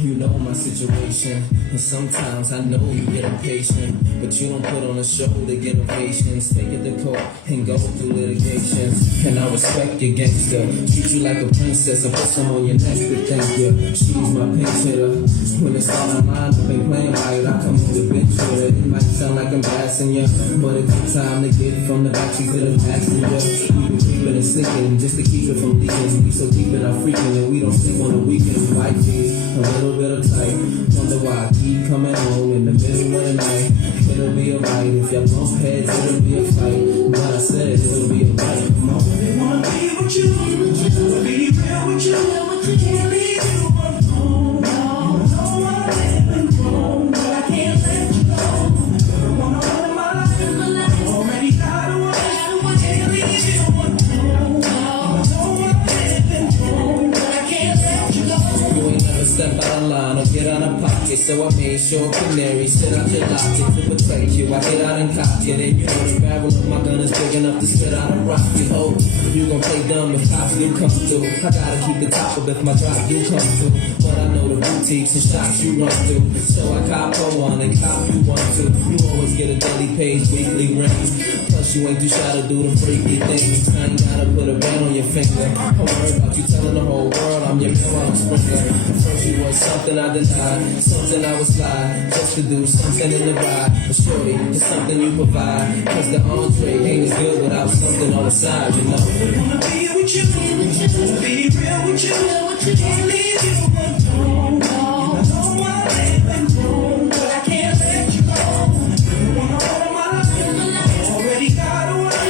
You know my situation, and sometimes I know you get impatient, but you don't put on a show to get ovations. Take it to court and go through litigation, and I respect your gangster. Treat you like a princess and put some on your neck to thank you. She's my pinch hitter. When it's all in line, I've been playing right. I come to the bench with her. It might sound like I'm passing you, but it's time to get from the backseat to the passenger. We been creeping and sneaking just to keep it from leaking. We so deep in our freaking and we don't sleep on the weekends. White tees, a little bit of tight. Wonder why I keep coming home in the middle of the night. It'll be alright if y'all bump heads. It'll be a fight, but I said it'll be alright. Come on. I really wanna be with you. Wanna be real with you. Can't leave you alone. No, I'm living wrong, but I can't let you go. I wanna hold my life. Already got away. Can't leave you alone. Step out of line or get out of pocket, so I made sure canary sit out your locket to protect you. I get out and cock it, and you know the barrel of my gun is big enough to spit out a rocket. Oh, you gon' play dumb if cops do come through. I gotta keep the top up if my drop do come through. But I know the boutiques and shops you run through, so I cop for one and cop you one too. You always get a daily page, weekly rings. Plus you ain't too shy to do the freaky things. I ain't gotta put a band on your finger. Don't worry about you telling the whole world I'm your mirror, I'm sprinkler. First you was something I denied, something I was slide, just to do something in the ride. But shorty, it's something you provide, cause the entree ain't as good without something on the side, you know. I wanna be with you, wanna be real with you, can't leave you alone. I know I'm living wrong, but I can't let you go. I wanna hold my life, already got away,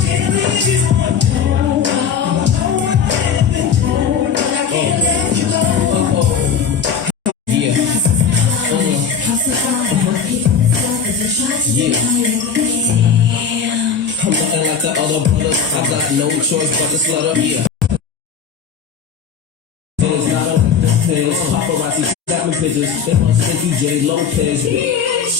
can't leave you alone. I know I'm living wrong, but I can't let you go. Yeah. I'm nothing like the other brothers. I got no choice but to slutter. Yeah. It's not a depends. Paparazzi snapping pictures. They must think you J. Lopez, bitch.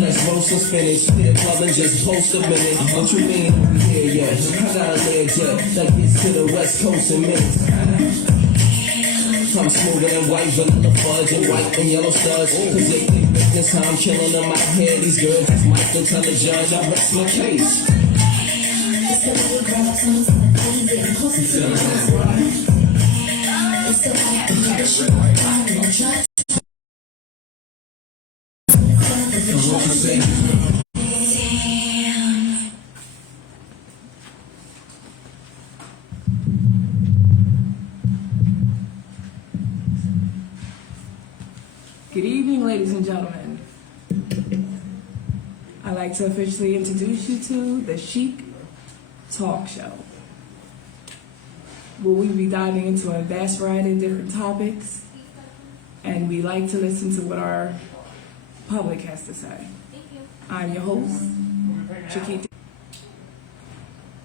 Let's roast some spinach. Hit a club and just post a minute. What you mean? Yeah, yeah. I got a Learjet that gets to the West Coast in minutes. I'm smoother than white vanilla fudge and white and yellow studs. Cause they think business how I'm killing them out here. These girls just might still tell the judge I rest my case. Good evening, ladies and gentlemen. I'd like to officially introduce you to the CHIQUE Talk Show, where we be diving into a vast variety of different topics, and we like to listen to what our public has to say. I'm your host, CHIQUE.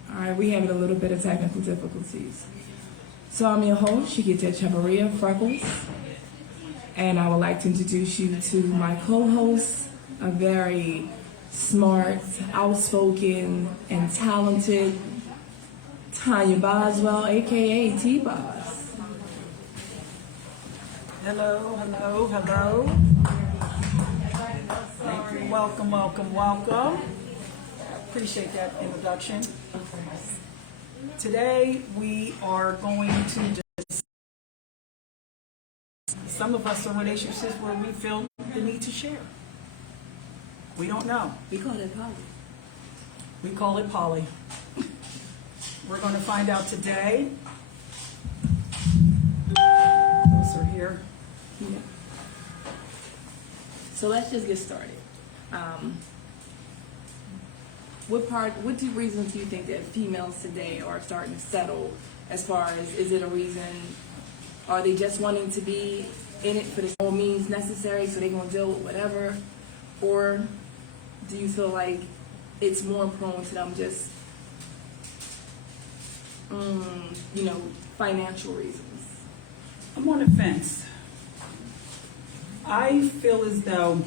All right, we having a little bit of technical difficulties. So I'm your host, CHIQUE Freckles. And I would like to introduce you to my co-host, a very smart, outspoken, and talented Tanya Boswell, aka T-Boss. Hello, hello, hello. Thank you. Welcome, welcome, welcome. Appreciate that introduction. Today we are going to some of us are in relationships where we feel the need to share. We don't know. We call it poly. We call it poly. We're going to find out today. Those are here. Yeah. So let's just get started. What reasons do you think that females today are starting to settle as far as, is it a reason, are they just wanting to be in it for the small means necessary so they're going to deal with whatever? Or do you feel like it's more prone to them just, financial reasons? I'm on the fence. I feel as though,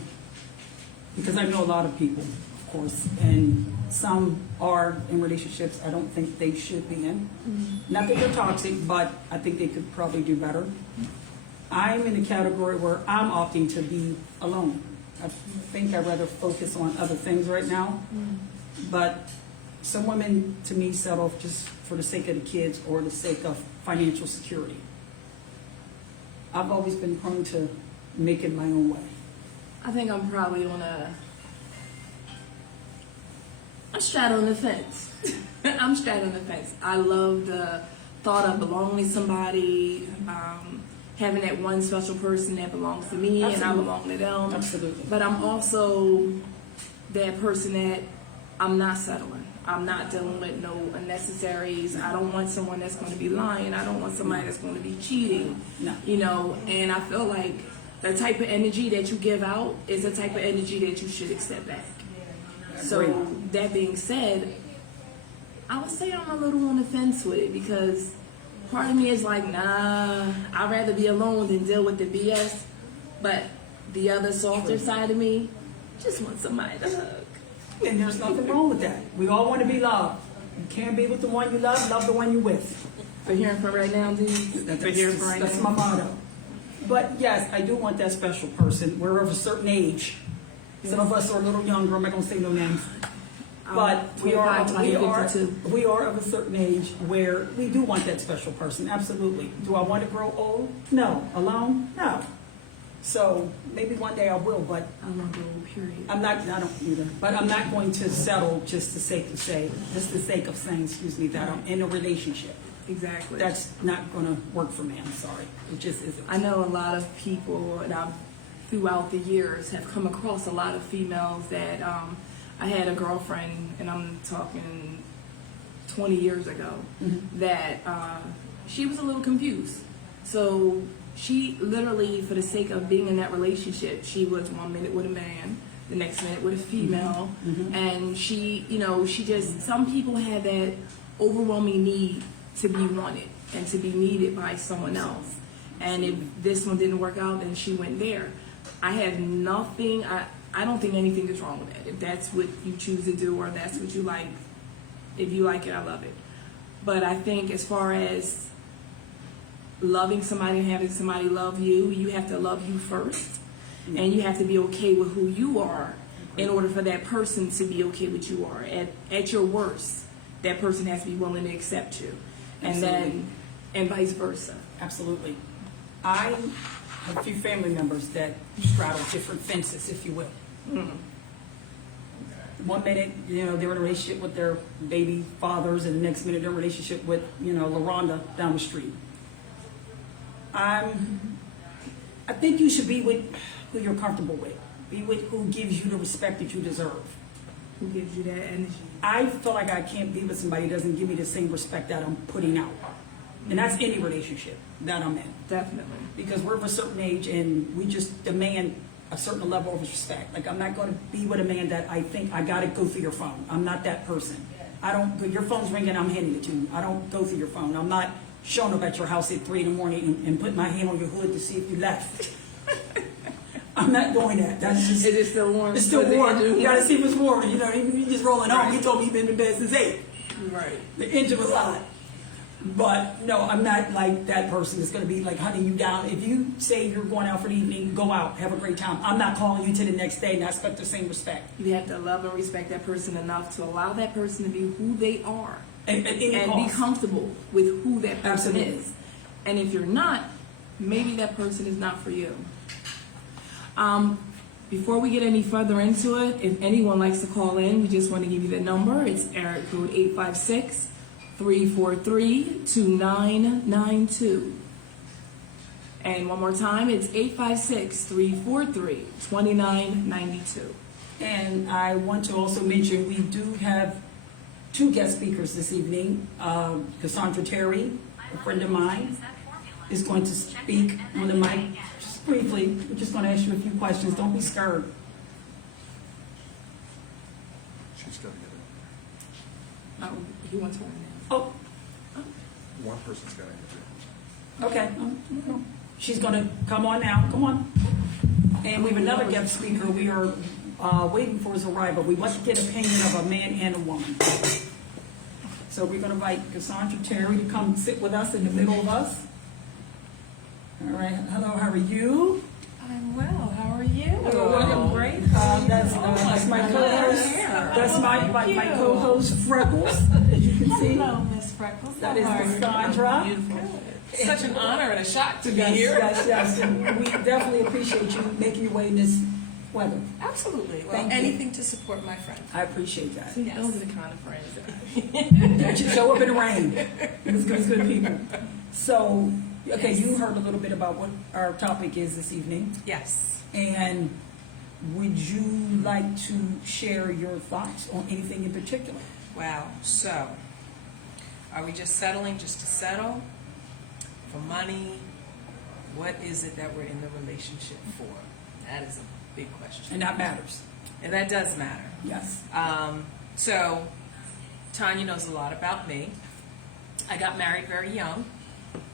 because I know a lot of people, of course, and some are in relationships I don't think they should be in. Not that they're toxic, but I think they could probably do better. I'm in the category where I'm opting to be alone. I think I'd rather focus on other things right now. But some women, to me, settle just for the sake of the kids or the sake of financial security. I've always been prone to make it my own way. I think I'm probably I'm straddling the fence. I'm straddling the fence. I love the thought of belonging to somebody, having that one special person that belongs to me. Absolutely. And I belong to them. Absolutely. But I'm also that person that I'm not settling. I'm not dealing with no unnecessaries. I don't want someone that's going to be lying. I don't want somebody that's going to be cheating. No. You know, and I feel like the type of energy that you give out is the type of energy that you should accept back. So that being said, I would say I'm a little on the fence with it because part of me is like, nah, I'd rather be alone than deal with the BS. But the other softer side of me just wants somebody to hug. And there's nothing wrong with that. We all want to be loved. You can't be with the one you love the one you with. For hearing from right now, dude. For hearing from right That's now. my motto. But yes, I do want that special person. We're of a certain age. Some of us are a little younger. I'm not going to say no names. But we are of a certain age where we do want that special person. Absolutely. Do I want to grow old? No. Alone? No. So maybe one day I will, but I want to go, period. I don't either. But I'm not going to settle just the sake of saying, excuse me, that I'm in a relationship. Exactly. That's not going to work for me. I'm sorry. It just isn't. I know a lot of people, and I've throughout the years have come across a lot of females that I had a girlfriend, and I'm talking 20 years ago, that she was a little confused. So she literally, for the sake of being in that relationship, she was 1 minute with a man, the next minute with a female, and she just, some people have that overwhelming need to be wanted and to be needed by someone else. And if this one didn't work out, then she went there. I have nothing, I don't think anything is wrong with that. If that's what you choose to do or that's what you like, if you like it, I love it. But I think as far as loving somebody and having somebody love you, you have to love you first. And you have to be okay with who you are in order for that person to be okay with you are. At your worst, that person has to be willing to accept you. And then, and vice versa. Absolutely. I have a few family members that straddle different fences, if you will. 1 minute, they're in a relationship with their baby fathers, and the next minute they're in a relationship with, LaRonda down the street. I think you should be with who you're comfortable with. Be with who gives you the respect that you deserve. Who gives you that energy? I feel like I can't be with somebody who doesn't give me the same respect that I'm putting out. And that's any relationship that I'm in. Definitely. Because we're of a certain age and we just demand a certain level of respect. Like, I'm not going to be with a man that I think I got to go through your phone. I'm not that person. Your phone's ringing, I'm handing it to you. I don't go through your phone. I'm not showing up at your house at 3 in the morning and putting my hand on your hood to see if you left. I'm not doing that. That's just. Is it still warm? It's still warm. You got to see if it's warm. You just rolling on. He told me he'd been in bed since 8. Right. The engine was hot. But no, I'm not like that person that's going to be like hunting you down. If you say you're going out for the evening, go out, have a great time. I'm not calling you to the next day and I expect the same respect. You have to love and respect that person enough to allow that person to be who they are. And be comfortable with who that person is. And if you're not, maybe that person is not for you. Before we get any further into it, if anyone likes to call in, we just want to give you the number. It's area code 856-343-2992. And one more time, it's 856-343-2992. And I want to also mention we do have 2 guest speakers this evening. Cassandra Terry, a friend of mine, is going to speak on the mic. Just briefly, we're just going to ask you a few questions. Don't be scared. She's got to get it. Oh, he wants one now. Oh, One person's got to get okay. She's going to come on now. Come on. And we have another guest speaker. We are waiting for his arrival. We want to get an opinion of a man and a woman. So we're going to invite Cassandra Terry to come sit with us in the middle of us. All right. Hello, how are you? I'm well. How are you? I'm great. That's my co-host. That's my co-host Freckles, as you can see. Hello, Miss Freckles. That is Cassandra. Such an honor and a shock to be Yes, here. yes. And we definitely appreciate you making your way in this weather. Absolutely. Well, Thank you. anything to support my friend. I appreciate that. See, those are the kind of friends that You show up in the rain. It's good people. So, okay, you heard a little bit about what our topic is this evening. Yes. And would you like to share your thoughts on anything in particular? Wow. So, are we just settling just to settle? For money? What is it that we're in the relationship for? That is a big question. And that matters. And that does matter. Yes. So, Tanya knows a lot about me. I got married very young,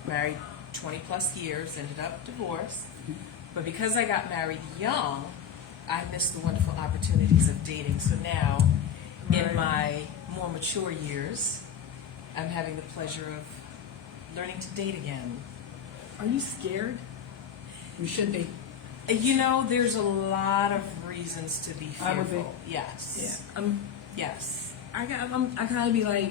married 20 plus years, ended up divorced. But because I got married young, I missed the wonderful opportunities of dating. So now, in my more mature years, I'm having the pleasure of learning to date again. Are you scared? You should be. You know, there's a lot of reasons to be I would be. fearful. Yes. Yeah. Yes. I kind of be like,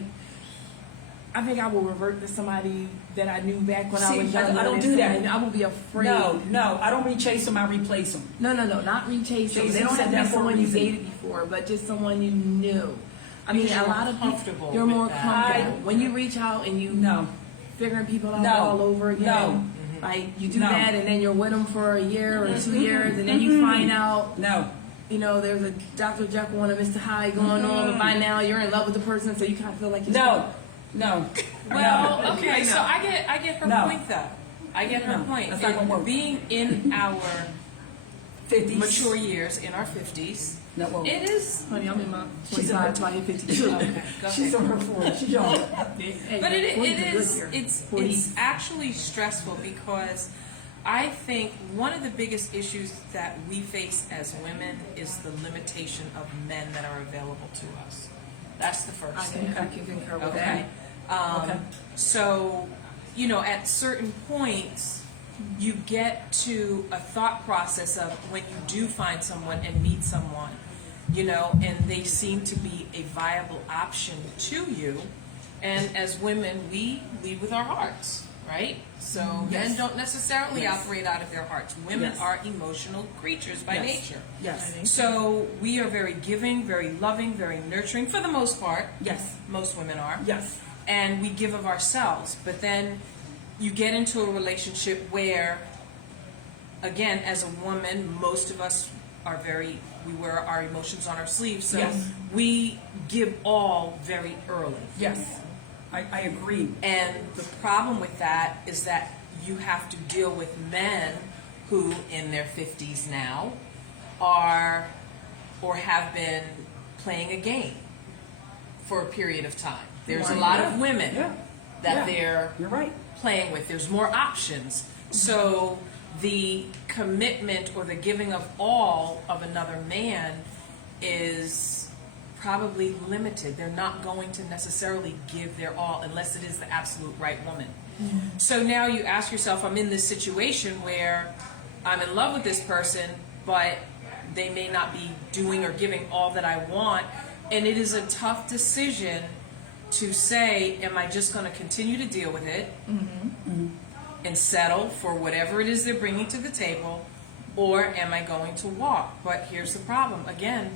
I think I will revert to somebody that I knew back when I See, was younger. I don't do that. And I will be afraid. No, I don't rechase them, I replace them. No, not rechase them. Jason They don't said have to that be for a someone you reason. dated before, but just someone you knew. I mean, Because a you're lot of comfortable people, you're with more that. comfortable. When you reach out and you No. figuring people out No. all over again. No. Like, you do No. that and then you're with them for a year or 2 years and then you find out, No. you know, there's a Dr. Jekyll and a Mr. Hyde going on, but by now you're in love with the person, so you kind of feel like you're No. Well, No. okay, so I get her No. point though. I get her No, point. that's not gonna work. Being in our 50s. mature years, in our 50s, No, well, it is. Honey, I'm in my She's in her- 25, 20, 52. Okay, go she's ahead. on her 40s. She's young. But it's actually stressful because I think one of the biggest issues that we face as women is the limitation of men that are available to us. That's the first thing. I can concur with Okay. Okay. So, you know, at certain points, you get to a thought process of when you do find someone and meet someone, you know, and they seem to be a viable option to you. And as women, we lead with our hearts, right? So Yes. men don't necessarily Yes. operate out of their hearts. Women Yes. are emotional creatures by Yes. nature. Yes. So we are very giving, very loving, very nurturing for the most part. Yes. Most women are. Yes. And we give of ourselves. But then you get into a relationship where, again, as a woman, most of us are we wear our emotions on our sleeves. So Yes. we give all very early. Yes. I agree. And the problem with that is that you have to deal with men who, in their 50s now, are or have been playing a game for a period of time. There's a lot of women Yeah. that Yeah. they're You're right. playing with. There's more options. So the commitment or the giving of all of another man is probably limited. They're not going to necessarily give their all unless it is the absolute right woman. So now you ask yourself, I'm in this situation where I'm in love with this person, but they may not be doing or giving all that I want. And it is a tough decision to say, am I just going to continue to deal with it and settle for whatever it is they're bringing to the table, or am I going to walk? But here's the problem. Again,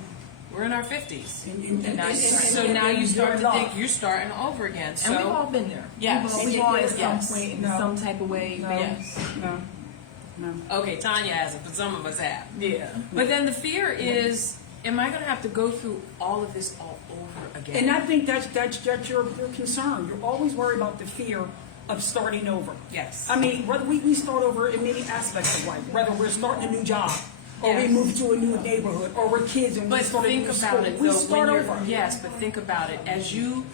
we're in our 50s. So now you start to think you're starting over again. So And we've all been there. Yes. We've all at some Yes. point in No. some type of way No. been. yes. No. Okay, Tanya hasn't, but some of us have. Yeah. But then the fear is, am I going to have to go through all of this all over again? And I think that's your concern. You're always worried about the fear of starting over. Yes. I mean, whether we start over in many aspects of life, whether we're starting a new job, or we Yes. move to a new neighborhood, or we're kids and we But start a think new about school. it We though. start when over. Yes, but think about it. As you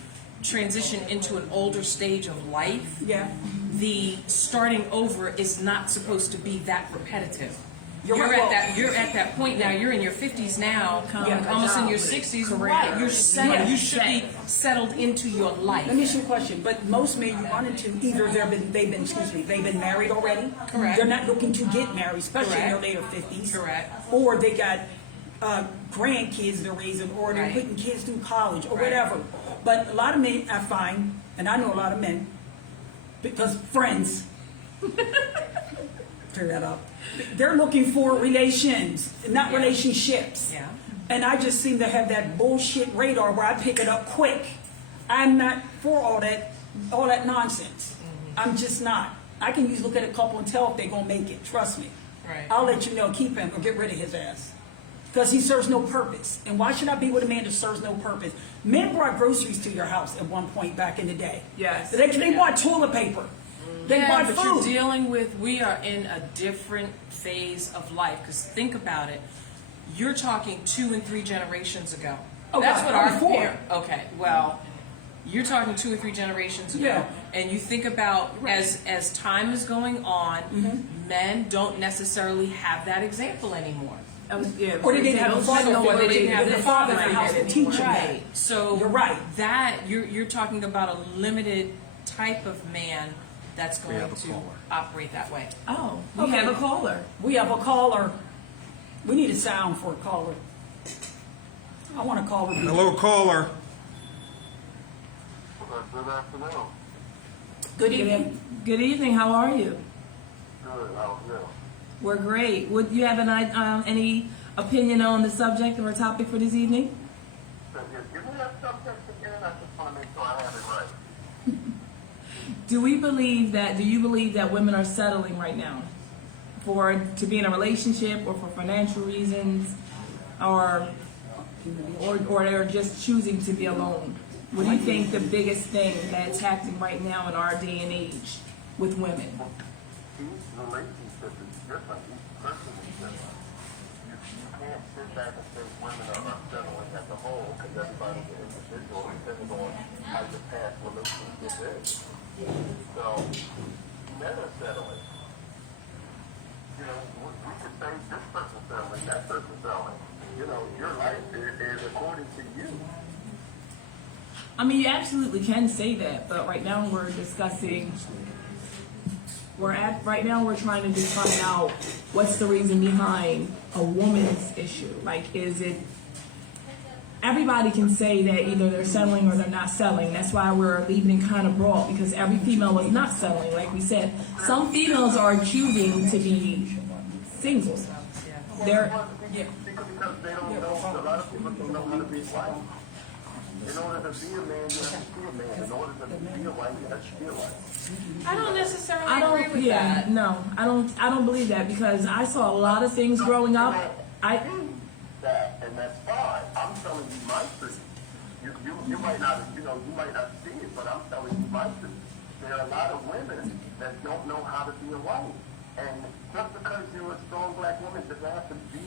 transition into an older stage of life, Yeah. the starting over is not supposed to be that repetitive. you're at that point now. You're in your 50s now, almost in your 60s. Right. You're settled. You should be settled into your life. Let me ask you a question. But most men you run into, either they've been married already. Correct. They're not looking to get married, especially in their later 50s. Correct. Or they got grandkids they're raising, or they're putting kids through college, or whatever. But a lot of men, I find, and I know a lot of men, because friends, tear that up. They're looking for relations, not relationships. Yeah. And I just seem to have that bullshit radar where I pick it up quick. I'm not for all that nonsense. I'm just not. I can usually look at a couple and tell if they're gonna make it. Trust me. Right. I'll let you know. Keep him or get rid of his ass. Because he serves no purpose. And why should I be with a man that serves no purpose? Men brought groceries to your house at one point back in the day. Yes. They bought toilet paper. They bought but food. you're dealing with, we are in a different phase of life. Because think about it. You're talking 2 and 3 generations ago. Oh, That's God, what I'm our for it. parents. Okay, well, you're talking 2 or 3 generations ago, Yeah. and you think about as time is going on, men don't necessarily have that example anymore. Or they didn't have a father. Or they didn't have the the father in the father house to teach them. Right. So You're right. That you're talking about a limited type of man that's going have a to caller. operate that way. Oh, we Okay. have a caller. We have a caller. We need a sound for a caller. I want a caller. Hello, caller. Good afternoon. Good evening. Good evening. How are you? Good, how are you? We're great. Would you have any opinion on the subject or topic for this evening? Give me that subject again. I just want to make sure I have it right. Do you believe that women are settling right now to be in a relationship or for financial reasons or they're just choosing to be alone? What do you think the biggest thing that's happening right now in our day and age with women? Each relationship is different. Each person is different. You can't sit back and say women are settling as a whole because everybody's an individual depending on how your past relationship is. So, men are settling. You know, we could say this person's settling, that person's settling. You know, your life is according to you. I mean, you absolutely can say that, but right now we're discussing. Right now we're trying to just find out what's the reason behind a woman's issue. Like, is it? Everybody can say that either they're settling or they're not selling. That's why we're leaving it kind of broad because every female is not selling. Like we said, some females are choosing to be single. They're Because they don't know, a lot of people don't know how to be a wife. In order to be a man, you have to be a man. In order to be a wife, you have to be a wife. I don't necessarily agree with that. No, I don't believe that because I saw a lot of things growing up. That, and that's fine. I'm telling you my truth. You might not, you might not see it, but I'm telling you my truth. There are a lot of women that don't know how to be a wife. And just because you're a strong black woman doesn't have to be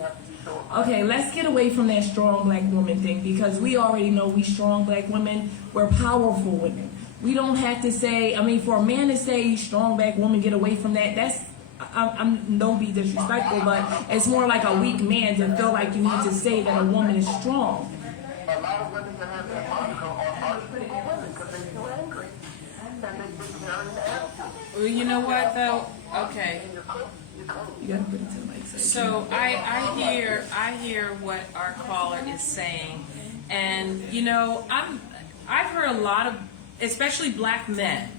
so. Okay, let's get away from that strong black woman thing because we already know we strong black women. We're powerful women. We don't have to say. I mean, for a man to say strong black woman, get away from that. That's don't be disrespectful, but it's more like a weak man to feel like you need to say that a woman is strong. A lot of women that have that moniker are single women because they feel angry and they get very attitude. Well, you know what though? Okay. You gotta put it to the mic. So I hear what our caller is saying, and I've heard a lot of, especially black men,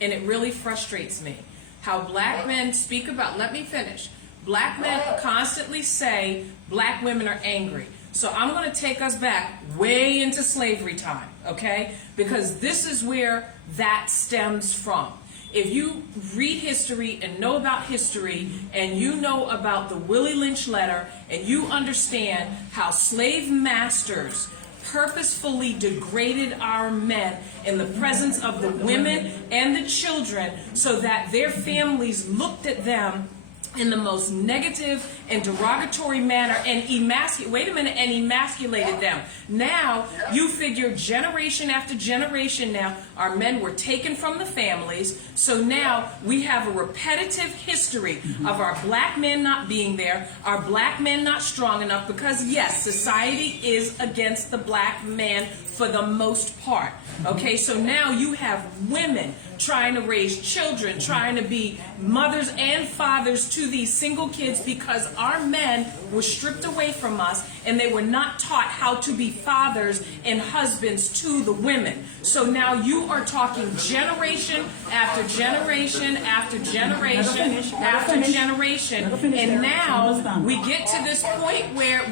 and it really frustrates me how black men speak about. Let me finish. Black men constantly say black women are angry. So I'm going to take us back way into slavery time, okay? Because this is where that stems from. If you read history and know about history and you know about the Willie Lynch letter and you understand how slave masters purposefully degraded our men in the presence of the women and the children so that their families looked at them in the most negative and derogatory manner and emasculated them. Now, you figure generation after generation now, our men were taken from the families, so now we have a repetitive history of our black men not being there, our black men not strong enough, because yes, society is against the black man for the most part. Okay, so now you have women trying to raise children, trying to be mothers and fathers to these single kids because our men were stripped away from us and they were not taught how to be fathers and husbands to the women. So now you are talking generation after generation after generation after generation, and now we get to this point where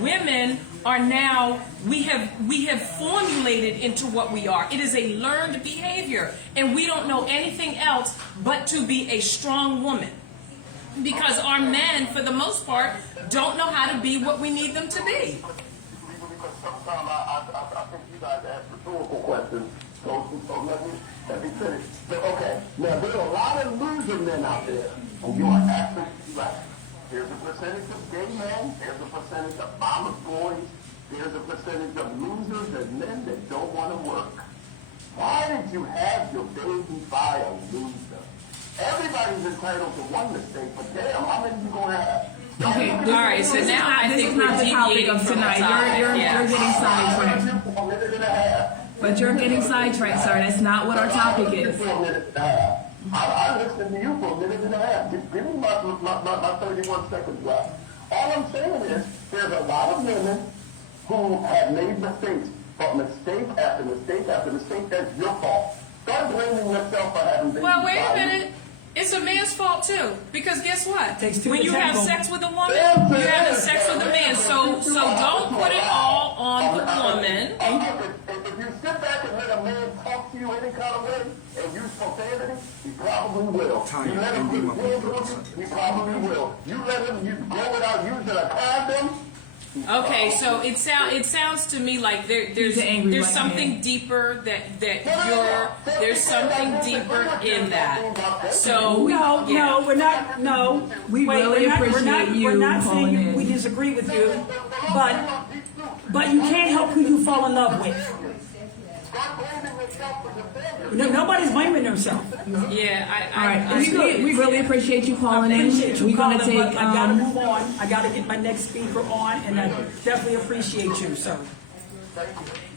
women are now, we have formulated into what we are. It is a learned behavior, and we don't know anything else but to be a strong woman, because our men, for the most part, don't know how to be what we need them to be. Because sometimes I think you guys ask rhetorical questions, so let me finish. So, okay, now there are a lot of loser men out there, and you are absolutely right. There's a percentage of gay men, there's a percentage of mama boys, there's a percentage of losers and men that don't want to work. Why did you have your baby by a loser? Everybody's entitled to one mistake, but damn, how many you gonna have? Okay, All right, so now I this think is we're not the topic deviating of from the tonight. topic. You're getting sidetracked. A minute and a half. But you're getting sidetracked, sir. That's not what our topic is. For a minute and a half. I listened to you for a minute and a half. Give me my 31 seconds left. All I'm saying is, there's a lot of women who have made mistakes, but mistake after mistake after mistake, that's your fault. Start blaming yourself for having babies. Well, wait a minute. It's a man's fault too, because guess what? Takes two When to you have tango. sex with a woman, you have sex with a man. So don't put it all on the woman. If you sit back and let a man talk to you any kind of way and use profanity, he probably will. Tanya, You let him give me put my hands on you, he probably will. You let him go without using a condom. Okay, so it sounds to me like there's an angry black something man. deeper there's something deeper in that. So No, we're not. No, We really appreciate you We're not calling saying in. we disagree with you, but you can't help who you fall in love with. Start blaming yourself for your failure. No, nobody's blaming themselves. yeah, All right, we really appreciate you calling in. Appreciate you We're gonna calling, take. but I gotta move on. I gotta get my next speaker on, and I definitely appreciate you, sir.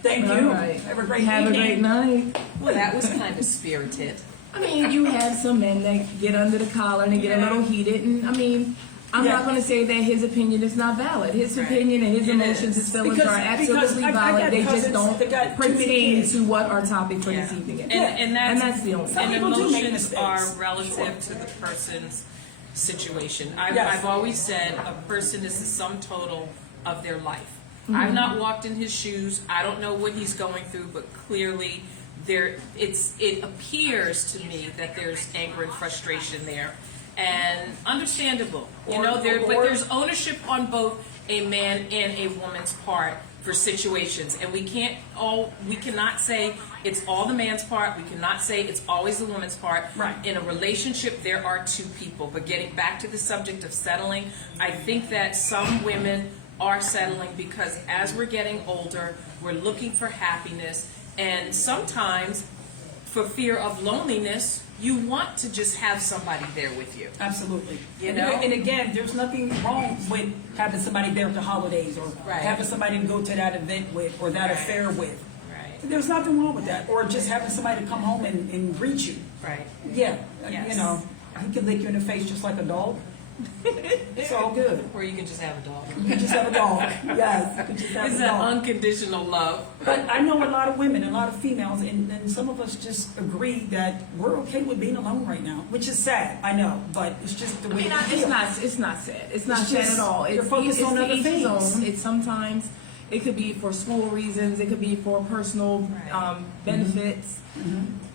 Thank you. All right. Have a great Have a weekend. great night. well, that was kind of spirited. I mean, you have some men that get under the collar and they get a little heated, and I mean, I'm not going to say that his opinion is not valid. His opinion and his emotions, his feelings Because- are because absolutely I got valid. They just cousins don't that got too many pertain kids. to what our topic for this evening is. And that's the only. Some and people do make emotions mistakes. are relative to the person's situation. Yes. I've always said a person is the sum total of their life. Mm-hmm. I've not walked in his shoes. I don't know what he's going through, but clearly it appears to me that there's anger and frustration there, and understandable. But there's ownership on both a man and a woman's part for situations, and we cannot say it's all the man's part. We cannot say it's always the woman's part. Right. In a relationship, there are two people. But getting back to the subject of settling, I think that some women are settling because as we're getting older, we're looking for happiness, and sometimes for fear of loneliness, you want to just have somebody there with you. Absolutely. You know? And again, there's nothing wrong with having somebody there at the holidays, or Right. having somebody to go to that event with, or that Right. affair with. Right. There's nothing wrong with that. Or just having somebody to come home and greet you. Right. Yeah, Yes. he can lick you in the face just like a dog. It's all good. Or you can just have a dog. You can just have a dog. Yes, you can just have It's a that dog. unconditional love. But I know a lot of women, a lot of females, and some of us just agree that we're okay with being alone right now, which is sad. I know, but it's just the way we It's feel. not. It's not sad. It's not sad just- at all. you're focused on to other each his things. own. It's sometimes it could be for school reasons. It could be for personal benefits.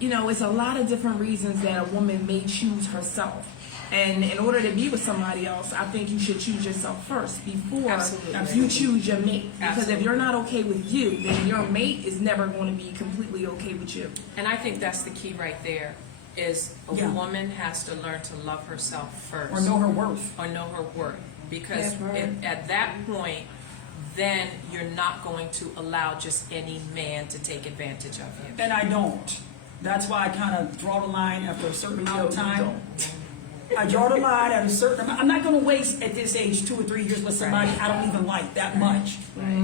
You know, it's a lot of different reasons that a woman may choose herself. And in order to be with somebody else, I think you should choose yourself first before Absolutely. you choose your mate. Because Absolutely. if you're not okay with you, then your mate is never going to be completely okay with you. And I think that's the key right there, is a Yeah. woman has to learn to love herself first. Or know her worth. Or know her worth. Because That's right. at that point, then you're not going to allow just any man to take advantage of you. And I don't. That's why I kind of draw the line after a certain amount of time. I draw the line at a certain amount. I'm not going to waste at this age 2 or 3 years with somebody I don't even like that much.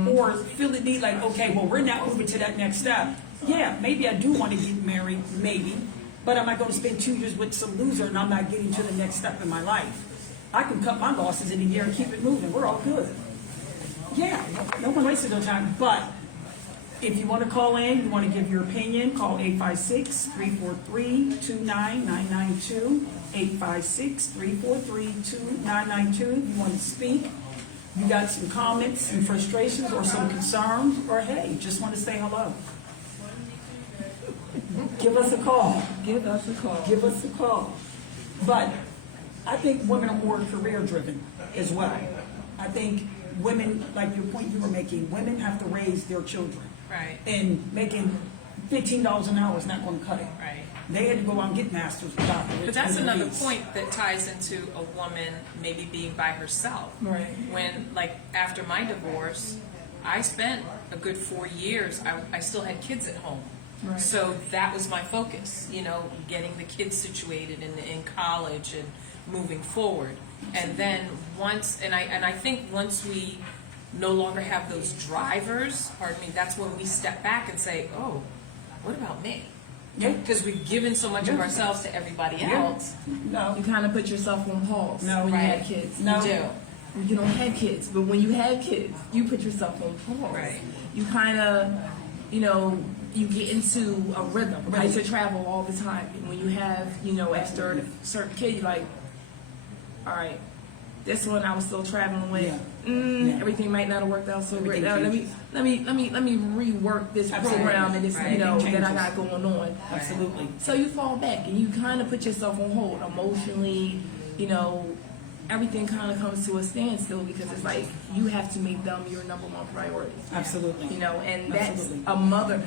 Or feel the need like, okay, well, we're not moving to that next step. Yeah, maybe I do want to get married, maybe. But I'm not going to spend 2 years with some loser and I'm not getting to the next step in my life. I can cut my losses in a year and keep it moving. We're all good. Yeah, no one wasted their time. But if you want to call in, you want to give your opinion, call 856-343-29992. 856-343-2992. You want to speak, you got some comments and frustrations or some concerns, or hey, just want to say hello. Give us a call. Give us a call. Give us a call. But I think women are more career driven as well. I think women, like your point you were making, women have to raise their children. Right. And making $15 an hour is not going to cut it. Right. They had to go out and get masters, doctorates. But that's and another degrees. point that ties into a woman maybe being by herself. Right. When, like, after my divorce, I spent a good 4 years, I still had kids at home. Right. So that was my focus, you know, getting the kids situated in college and moving forward. And then once, and I think once we no longer have those drivers, pardon me, that's when we step back and say, oh, what about me? Yeah. Because we've given so much of ourselves to everybody else. No. You kind of put yourself on pause No, when you right. have kids. No. You do. You don't have kids, but when you have kids, you put yourself on pause. Right. You kind of, you know, you get into a rhythm. I used to travel all the time. And when you have, you know, after a certain kid, you're like, all right, this one I was still traveling with. Yeah. Yeah. Everything might not have worked out so great. Everything Let me rework this Absolutely. program and this, Right. you know, Everything that I changes. got going on. Absolutely. So you fall back and you kind of put yourself on hold emotionally, you know, everything kind of comes to a standstill because it's like you have to make them your number one priority. Absolutely. You know, and that's Absolutely. a mother.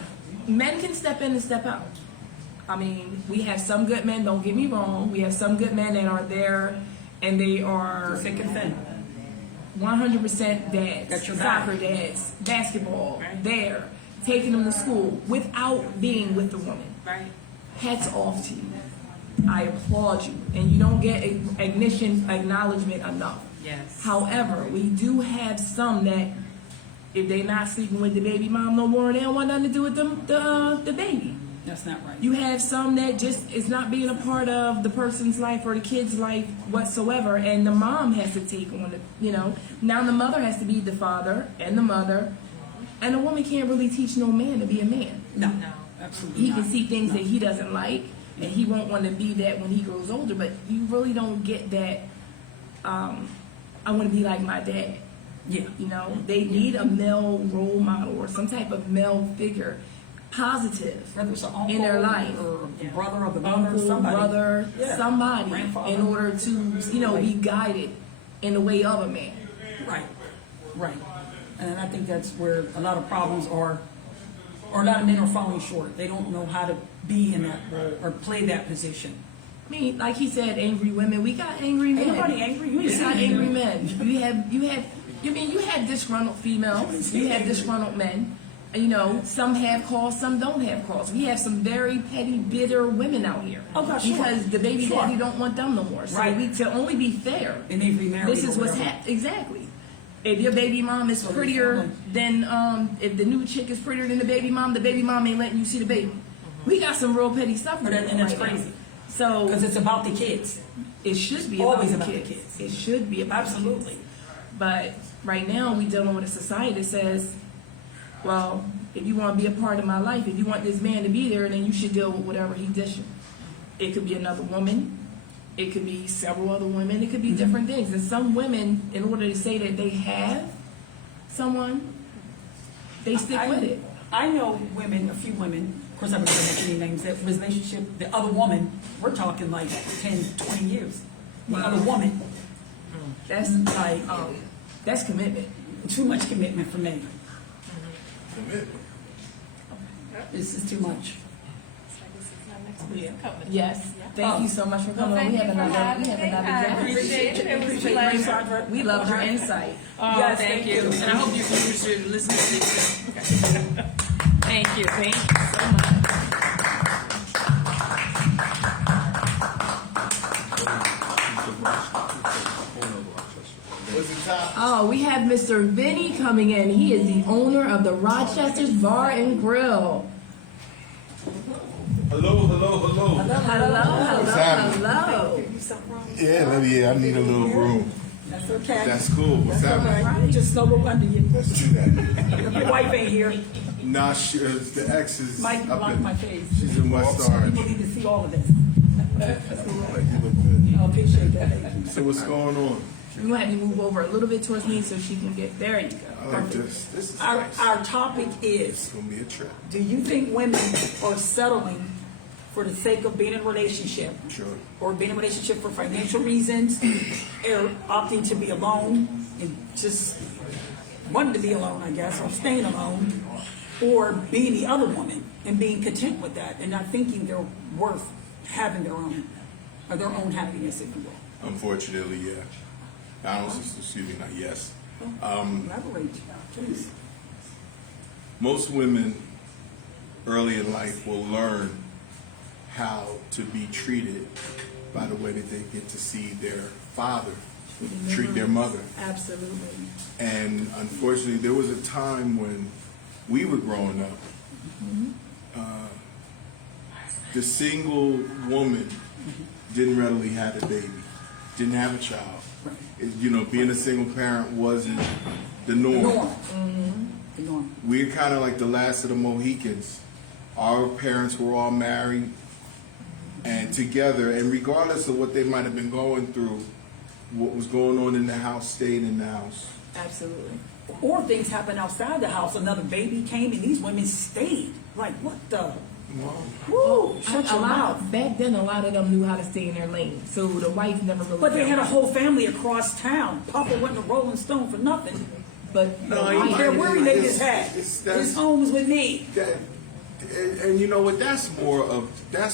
Men can step in and step out. I mean, we have some good men, don't get me wrong. We have some good men that are there and they are Thick and thin. 100% dads, Got your back. soccer dads, basketball, Right. there, taking them to school without being with the woman. Right. Hats off to you. I applaud you. And you don't get acknowledgement enough. Yes. However, we do have some that if they're not sleeping with the baby mom no more, they don't want nothing to do with the baby. That's not right. You have some that just is not being a part of the person's life or the kid's life whatsoever, and the mom has to take on it, you know. Now the mother has to be the father and the mother, and a woman can't really teach no man to be a man. No. No. Absolutely He not. can see things that he doesn't like, and he won't want to be that when he grows older, but you really don't get that, I want to be like my dad. Yeah. You know, they need a male role model or some type of male figure, positive, Whether it's an uncle in their life. or the brother of the mother, uncle, somebody. brother, Yeah. somebody, Grandfather. in order to, you know, be guided in the way of a man. Right, right. And I think that's where a lot of problems are, or a lot of men are falling short. They don't know how to be in that role or play that position. I mean, like he said, angry women. We got angry men. Ain't nobody angry. You ain't We seen got me. angry men. You had disgruntled females. You had disgruntled men. And, you know, some have calls, some don't have calls. We have some very petty, bitter women out here. Oh, God, sure. Because the baby Sure. daddy don't want them no more. So Right. to only be fair, And they've remarried. this is or what's whatever. happening. Exactly. If your baby mom is So prettier than, if the new chick is prettier than the baby mom ain't letting you see the baby. We got some real petty stuff But going that- on and that's right now. crazy. So Because it's about the kids. it should be Always about about the the kids. kids. It should be about the kids. Absolutely. But right now we dealing with a society that says, well, if you want to be a part of my life, if you want this man to be there, then you should deal with whatever he dishing. It could be another woman. It could be several other women. It could be different things. And some women, in order to say that they have someone, they stick with it. I know women, a few women, of course I'm not going to mention any names, that relationship, the other woman, we're talking like 10, 20 years. The other woman, That's like, that's commitment. too much commitment for me. This is too much. Yeah. coming. Yes. Thank you so much for coming. Thank We you have for another. having We have me. another I guest. appreciate it. It was a Appreciate pleasure. you. We loved your insight. Oh, Yes, thank thank you. you. And I hope you should listen to this too. Okay. Thank you. Thank you so much. What's the top? Oh, we have Mr. Vinny coming in. He is the owner of the Rochester's Bar and Grill. Hello, hello, hello. Hello, What's happening? hello. Yeah, I need a little room. That's okay. That's cool. What's That's all happening? right. Just snuggle under you. Let's do that. Your wife ain't here. Nah, the ex is Mike up blocked in, my face. she's in West Orange. People need to see all of this. Like, you look good. I appreciate that. Thank you. So what's going on? You want to move over a little bit towards me so she can get. There you I go. like this. This is Our, nice. our topic It's is, gonna be a trip. do you think women are settling for the sake of being in a relationship? Sure. Or being in a relationship for financial reasons, or opting to be alone and just wanting to be alone, I guess, or staying alone, or being the other woman and being content with that and not thinking they're worth having their own, or their own happiness, if you will. Unfortunately, yeah. I don't, excuse me, not yes. Elaborate, please. Most women early in life will learn how to be treated by the way that they get to see their father treat their mother. Absolutely. And unfortunately, there was a time when we were growing up, the single woman didn't readily have a baby, didn't have a child. You know, being a single parent wasn't the norm. The norm. The norm. We're kind of like the last of the Mohicans. Our parents were all married and together, and regardless of what they might have been going through, what was going on in the house stayed in the house. Absolutely. Or things happen outside the house, another baby came and these women stayed. Like, what the? Woo, shut your mouth. Back then, a lot of them knew how to stay in their lane, so the wife never really. But they had a whole family across town. Papa wasn't a Rolling Stone for nothing. But No, I don't care where he laid his hat. That's- His home was with me. That, and you know what? That's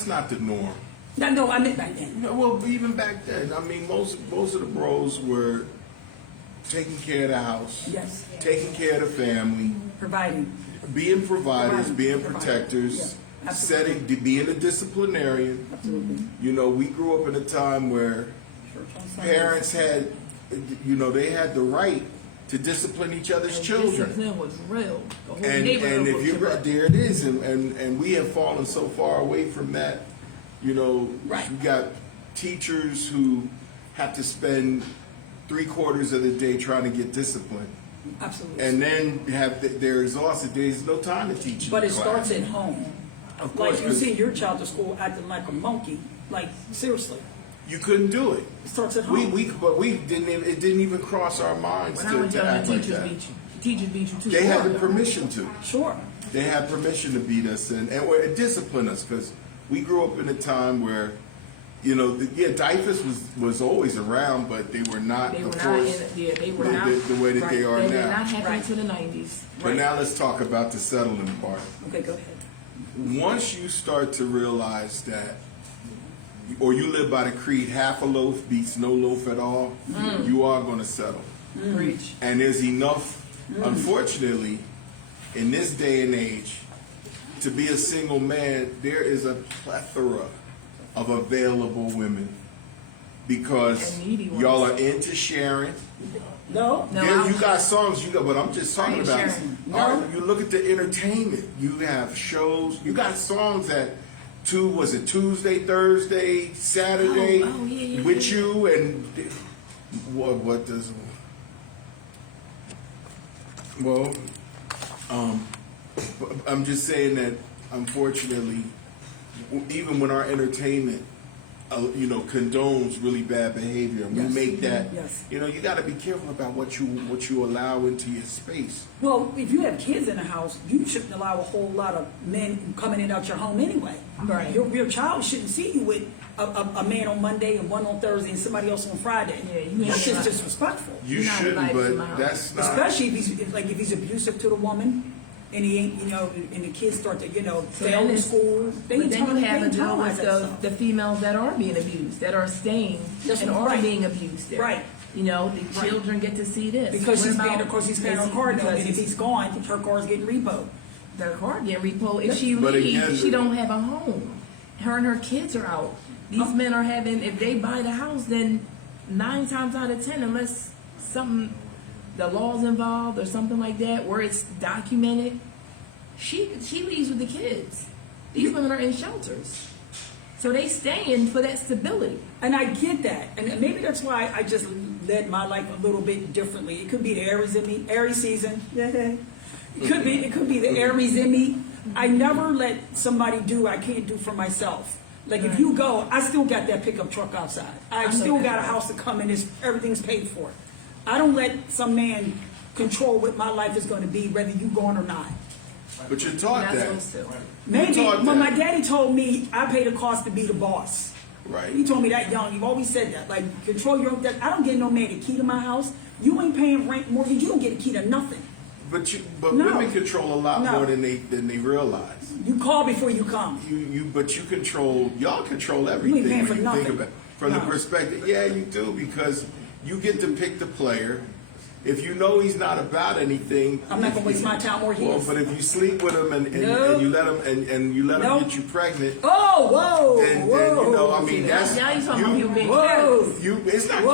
not the norm. No, I meant back then. No, well, even back then, I mean, most of the bros were taking care of the house, Yes. taking care of the family, Providing. being providers, Providing. being Providing. protectors, Yeah, absolutely. being a disciplinarian. Absolutely. You know, we grew up in a time where Church on Sunday. parents had, you know, they had the right to discipline each other's children. Discipline was real. The whole And neighborhood if was you're corrupt. there, it is, and we have fallen so far away from that. You know, Right. you got teachers who have to spend 3/4 of the day trying to get discipline, Absolutely. and then they're exhausted. There's no time to teach. But in it class. starts at home. Of course, Like you 'cause send your child to school acting like a monkey. Like, seriously. you couldn't do it. It starts at home. But we didn't. It didn't even cross our minds When I was to young, act the like teachers that. beat you. Teachers beat you too. They had the permission to. Sure. They had permission to beat us and discipline us because we grew up in a time where, you know, diapers was always around, but they were not, They were of not. course, They were the- not the way that they are They did now. not happen Right. until the 90s. But now let's talk about the settling part. Okay, go ahead. Once you start to realize that, or you live by the creed, half a loaf beats no loaf at all, you are going to settle. Preach. And there's enough, unfortunately, in this day and age, to be a single man, there is a plethora of available women because And needy ones. y'all are into sharing. No? No, There, I'm- you got songs, but I'm just talking ain't about. sharing. No. You look at the entertainment. You have shows. You got songs that was it Tuesday, Thursday, Saturday Oh, yeah, with you and what does well. I'm just saying that unfortunately, even when our entertainment, condones really bad behavior, and Yes. we make that, Yes. you got to be careful about what you allow into your space. Well, if you have kids in the house, you shouldn't allow a whole lot of men coming in and out your home anyway. Right. Your child shouldn't see you with a man on Monday and one on Thursday and somebody else on Friday. Yeah, you That's ain't just allowed. disrespectful. You You're not shouldn't, invited to my but house. that's not. Especially if he's abusive to the woman. and he ain't, and the kids start to, So fail then in it's- school. They But then you have to deal internalize with that stuff. the females that are being abused, that are staying That's and are right. being abused there. Right. The Right. children get to see this. Because What she's about- paying, of course, he's paying her is- car note, because and if he's gone, her car's getting repoed. their car getting repo. If she But leaves, again, she don't have a home. Her and her kids are out. These men are having, if they buy the house, then 9 times out of 10, unless something, the law's involved or something like that, where it's documented, she leaves with the kids. These women are in shelters. So they staying for that stability. And I get that, and maybe that's why I just led my life a little bit differently. It could be the Aries in me, Aries season. It could be the Aries in me. I never let somebody do what I can't do for myself. Like if you go, I still got that pickup truck outside. I still got a house to come in. Everything's paid for. I don't let some man control what my life is going to be, whether you going or not. But you're taught Not that. supposed to. Maybe taught when that. my daddy told me I pay the cost to be the boss. Right. He told me that young. You've always said that. Like, control your own. I don't get no man the key to my house. You ain't paying rent, mortgage. You don't get a key to nothing. But No. women control a lot No. more than they realize. You call before you come. But you control. Y'all control everything paying when for you nothing. think about from the No. perspective. Yeah, you do because you get to pick the player. If you know he's not about anything, I'm not gonna waste my time or his. Well, but if you sleep with him and No. you let him and you let him Nope. get you pregnant, Oh, whoa, then whoa. I mean that's Now you're talking about people being Whoa. careless. it's not Whoa.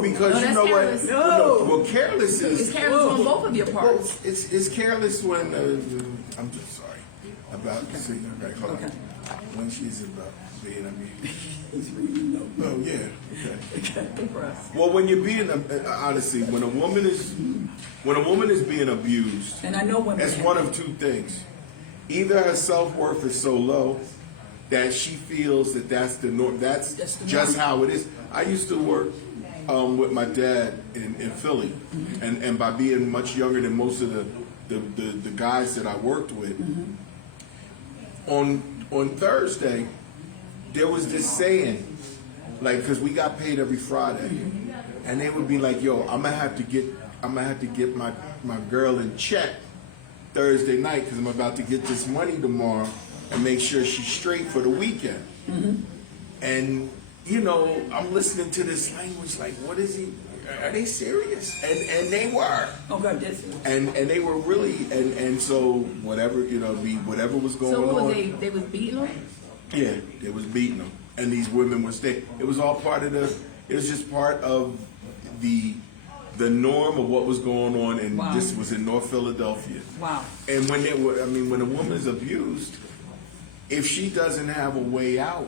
careless because No, you that's know careless. what? No. Well, careless is It's careless on both of your parts. It's careless when I'm just sorry about sitting right. Hold on. When she's about being oh yeah, okay. For us. Well, when you're being honestly, when a woman is being abused, And I know women. it's one of two things: either her self-worth is so low that she feels that that's the norm. That's the just norm. how it is. I used to work with my dad in Philly, and by being much younger than most of the guys that I worked with, on Thursday there was this saying, like, because we got paid every Friday, and they would be like, "Yo, I'm gonna have to get my girl in check Thursday night because I'm about to get this money tomorrow and make sure she's straight for the weekend." And I'm listening to this language like, what is he? Are they serious? And they were. Okay, that's And they were really and so whatever whatever was going So what on. was they was beating them? Yeah, it was beating them, and these women were staying. It was all part of it was just part of the norm of what was going on, and Wow. this was in North Philadelphia. wow. And when when a woman is abused, if she doesn't have a way out,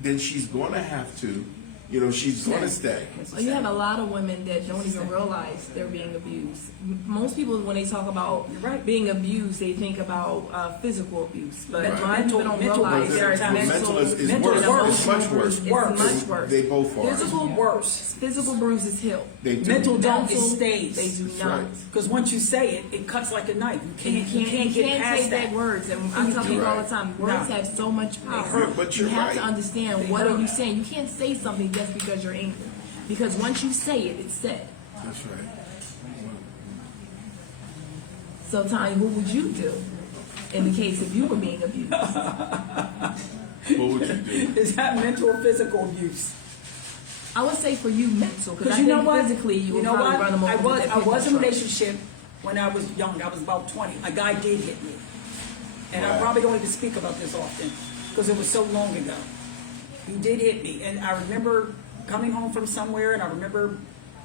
then she's going to have to, she's going to stay. Well, you have a lot of women that don't even realize they're being abused. Most people, when they talk about You're right. being abused, they think about physical abuse. But Right. a lot of people don't Mental realize abuse. there is Mental mental, is mental worse. is worse. It's much worse. It's Worse. much worse. They both are. Physical worse. Physical bruises heal. They do. Mental don't. It Mental, stays. They do That's not. right. Because once you say it, it cuts like a knife. You You can't get past take that. back words, and I tell people all the Right. time, words No. have so much power. Yeah, but you you're have to right. understand what are you saying. You can't say something just because you're angry, because once you say it, it's said. That's right. So, Tanya, what would you do in the case if you were being abused? What would you do? Is that mental or physical abuse? I would say for you, mental, because I you know think what? physically you would know probably what? run them over. I with was that in a pickup truck. relationship when I was young. I was about 20. A guy did hit me, and I Wow. probably don't even speak about this often because it was so long ago. He did hit me, and I remember coming home from somewhere, and I remember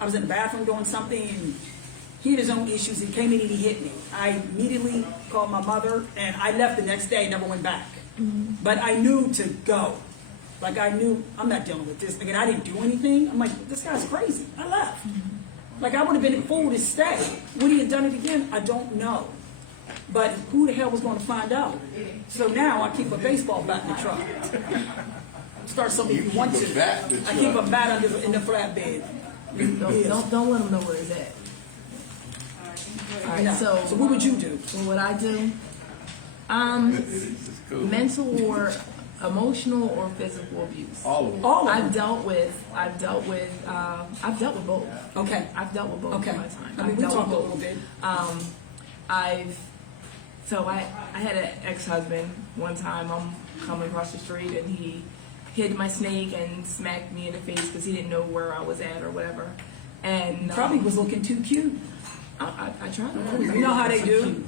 I was in the bathroom doing something, and he had his own issues. He came in and he hit me. I immediately called my mother, and I left the next day. Never went back. But I knew to go. Like I knew I'm not dealing with this. Again, I didn't do anything. I'm like, this guy's crazy. I left. Like I would have been a fool to stay. Would he have done it again? I don't know. But who the hell was going to find out? So now I keep a baseball bat in the truck. Start something if you want keep a to. bat in the I keep a truck? bat in the flatbed. Don't let them know where it's at. All right, Yeah. so what would you do? what would I do? This is cool. Mental or emotional or physical abuse. All of them. All of I've them. dealt with both. Okay. I've dealt with both Okay. in my time. I mean, I've we dealt talked with a both. little bit. I've So I had an ex-husband one time. I'm coming across the street and he hid my snake and smacked me in the face because he didn't know where I was at or whatever. And Probably was looking too cute. I tried. You know how they do.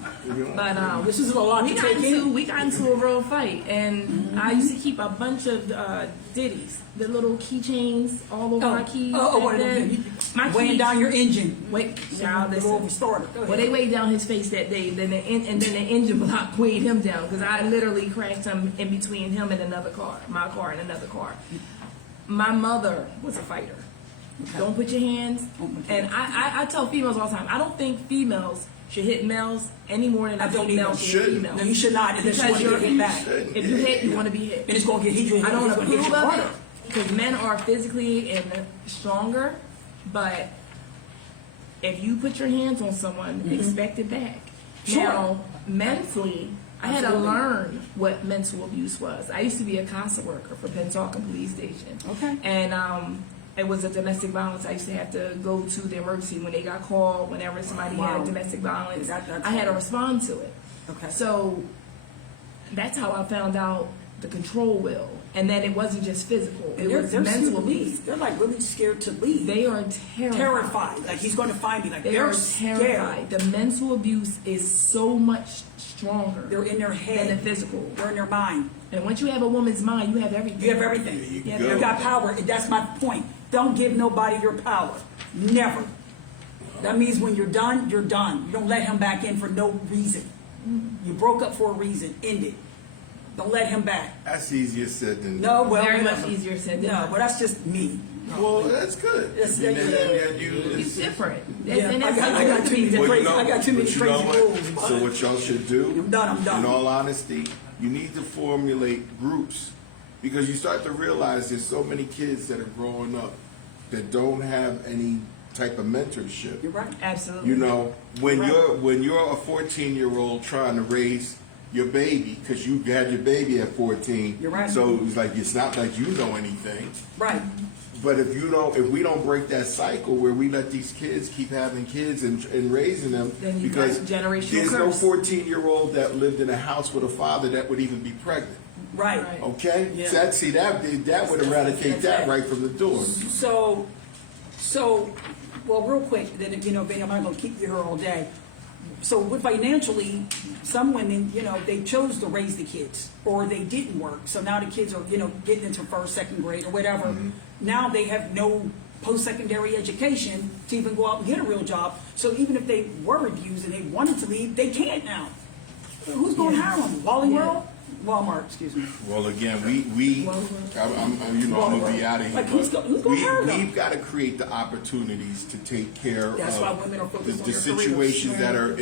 But This is a lot to take in. we got into a real fight, and I used to keep a bunch of ditties, the little keychains all over my keys. Wait a minute. Weighing down your engine. Wait, child, Go over listen. starter. Go Well, ahead. they weighed down his face that day, and then the engine block weighed him down because I literally crashed him in between him and another car, my car and another car. My mother was a fighter. Okay. Don't put your hands. And I tell females all the time, I don't think females should hit males any more than I think males should hit females. No, you should not. Unless you want to get hit back. If you hit, you want to be hit. And it's going to get hit. I don't it's gonna hit approve you of harder. it because men are physically and stronger, but if you put your hands on someone, expect it back. Sure. Now, mentally, I had to Absolutely. learn what mental abuse was. I used to be a CASA worker for Pennsauken Police Station. Okay. And it was a domestic violence. I used to have to go to the emergency when they got called, whenever somebody Wow. had domestic violence. That's I had to respond to it. Okay. So that's how I found out the control will. And then it wasn't just physical. It was they're mental scared to abuse. leave. They're like really scared to leave. They are terrified. Like he's going to find me. Like They they're are scared. terrified. The mental abuse is so much stronger They're in their than head. the physical. They're in their mind. And once you have a woman's mind, you have everything. You have everything. you Yeah, go. You got power. And that's my point. Don't give nobody your power. Never. That means when you're done, you're done. You don't let him back in for no reason. You broke up for a reason. End it. Don't let him back. That's easier said than No, well, Very whatever. much easier said than No, done. but that's just me. Well, that's good. Yes, I mean, yeah, that It's different. Yeah, And that's I got supposed to too be many different. crazy- I got too many but you know crazy what? rules. So what y'all should do, I'm done. in all honesty, you need to formulate groups because you start to realize there's so many kids that are growing up that don't have any type of mentorship. You're right. Absolutely. You know, when Right. you're a 14-year-old trying to raise your baby because you had your baby at 14. You're right. So it's like it's not like you know anything. Right. But if we don't break that cycle where we let these kids keep having kids and raising them, Then you because got generational there's curse. no 14-year-old that lived in a house with a father that would even be pregnant. Right. Right. Okay, Yeah. so that would eradicate that right from the door. So, well, real quick, then, you know, babe, I'm not going to keep you here all day. So with financially, some women, you know, they chose to raise the kids or they didn't work. So now the kids are, you know, getting into first, second grade or whatever. Mm-hmm. Now they have no post-secondary education to even go out and get a real job. So even if they were abused and they wanted to leave, they can't now. Who's going to hire them? Wally World? Walmart, excuse me. Well, again, I'm gonna be out of here. Like, who's but gonna hire them? we've got to create the opportunities to take care That's why of women are focused the on their careers. situations that are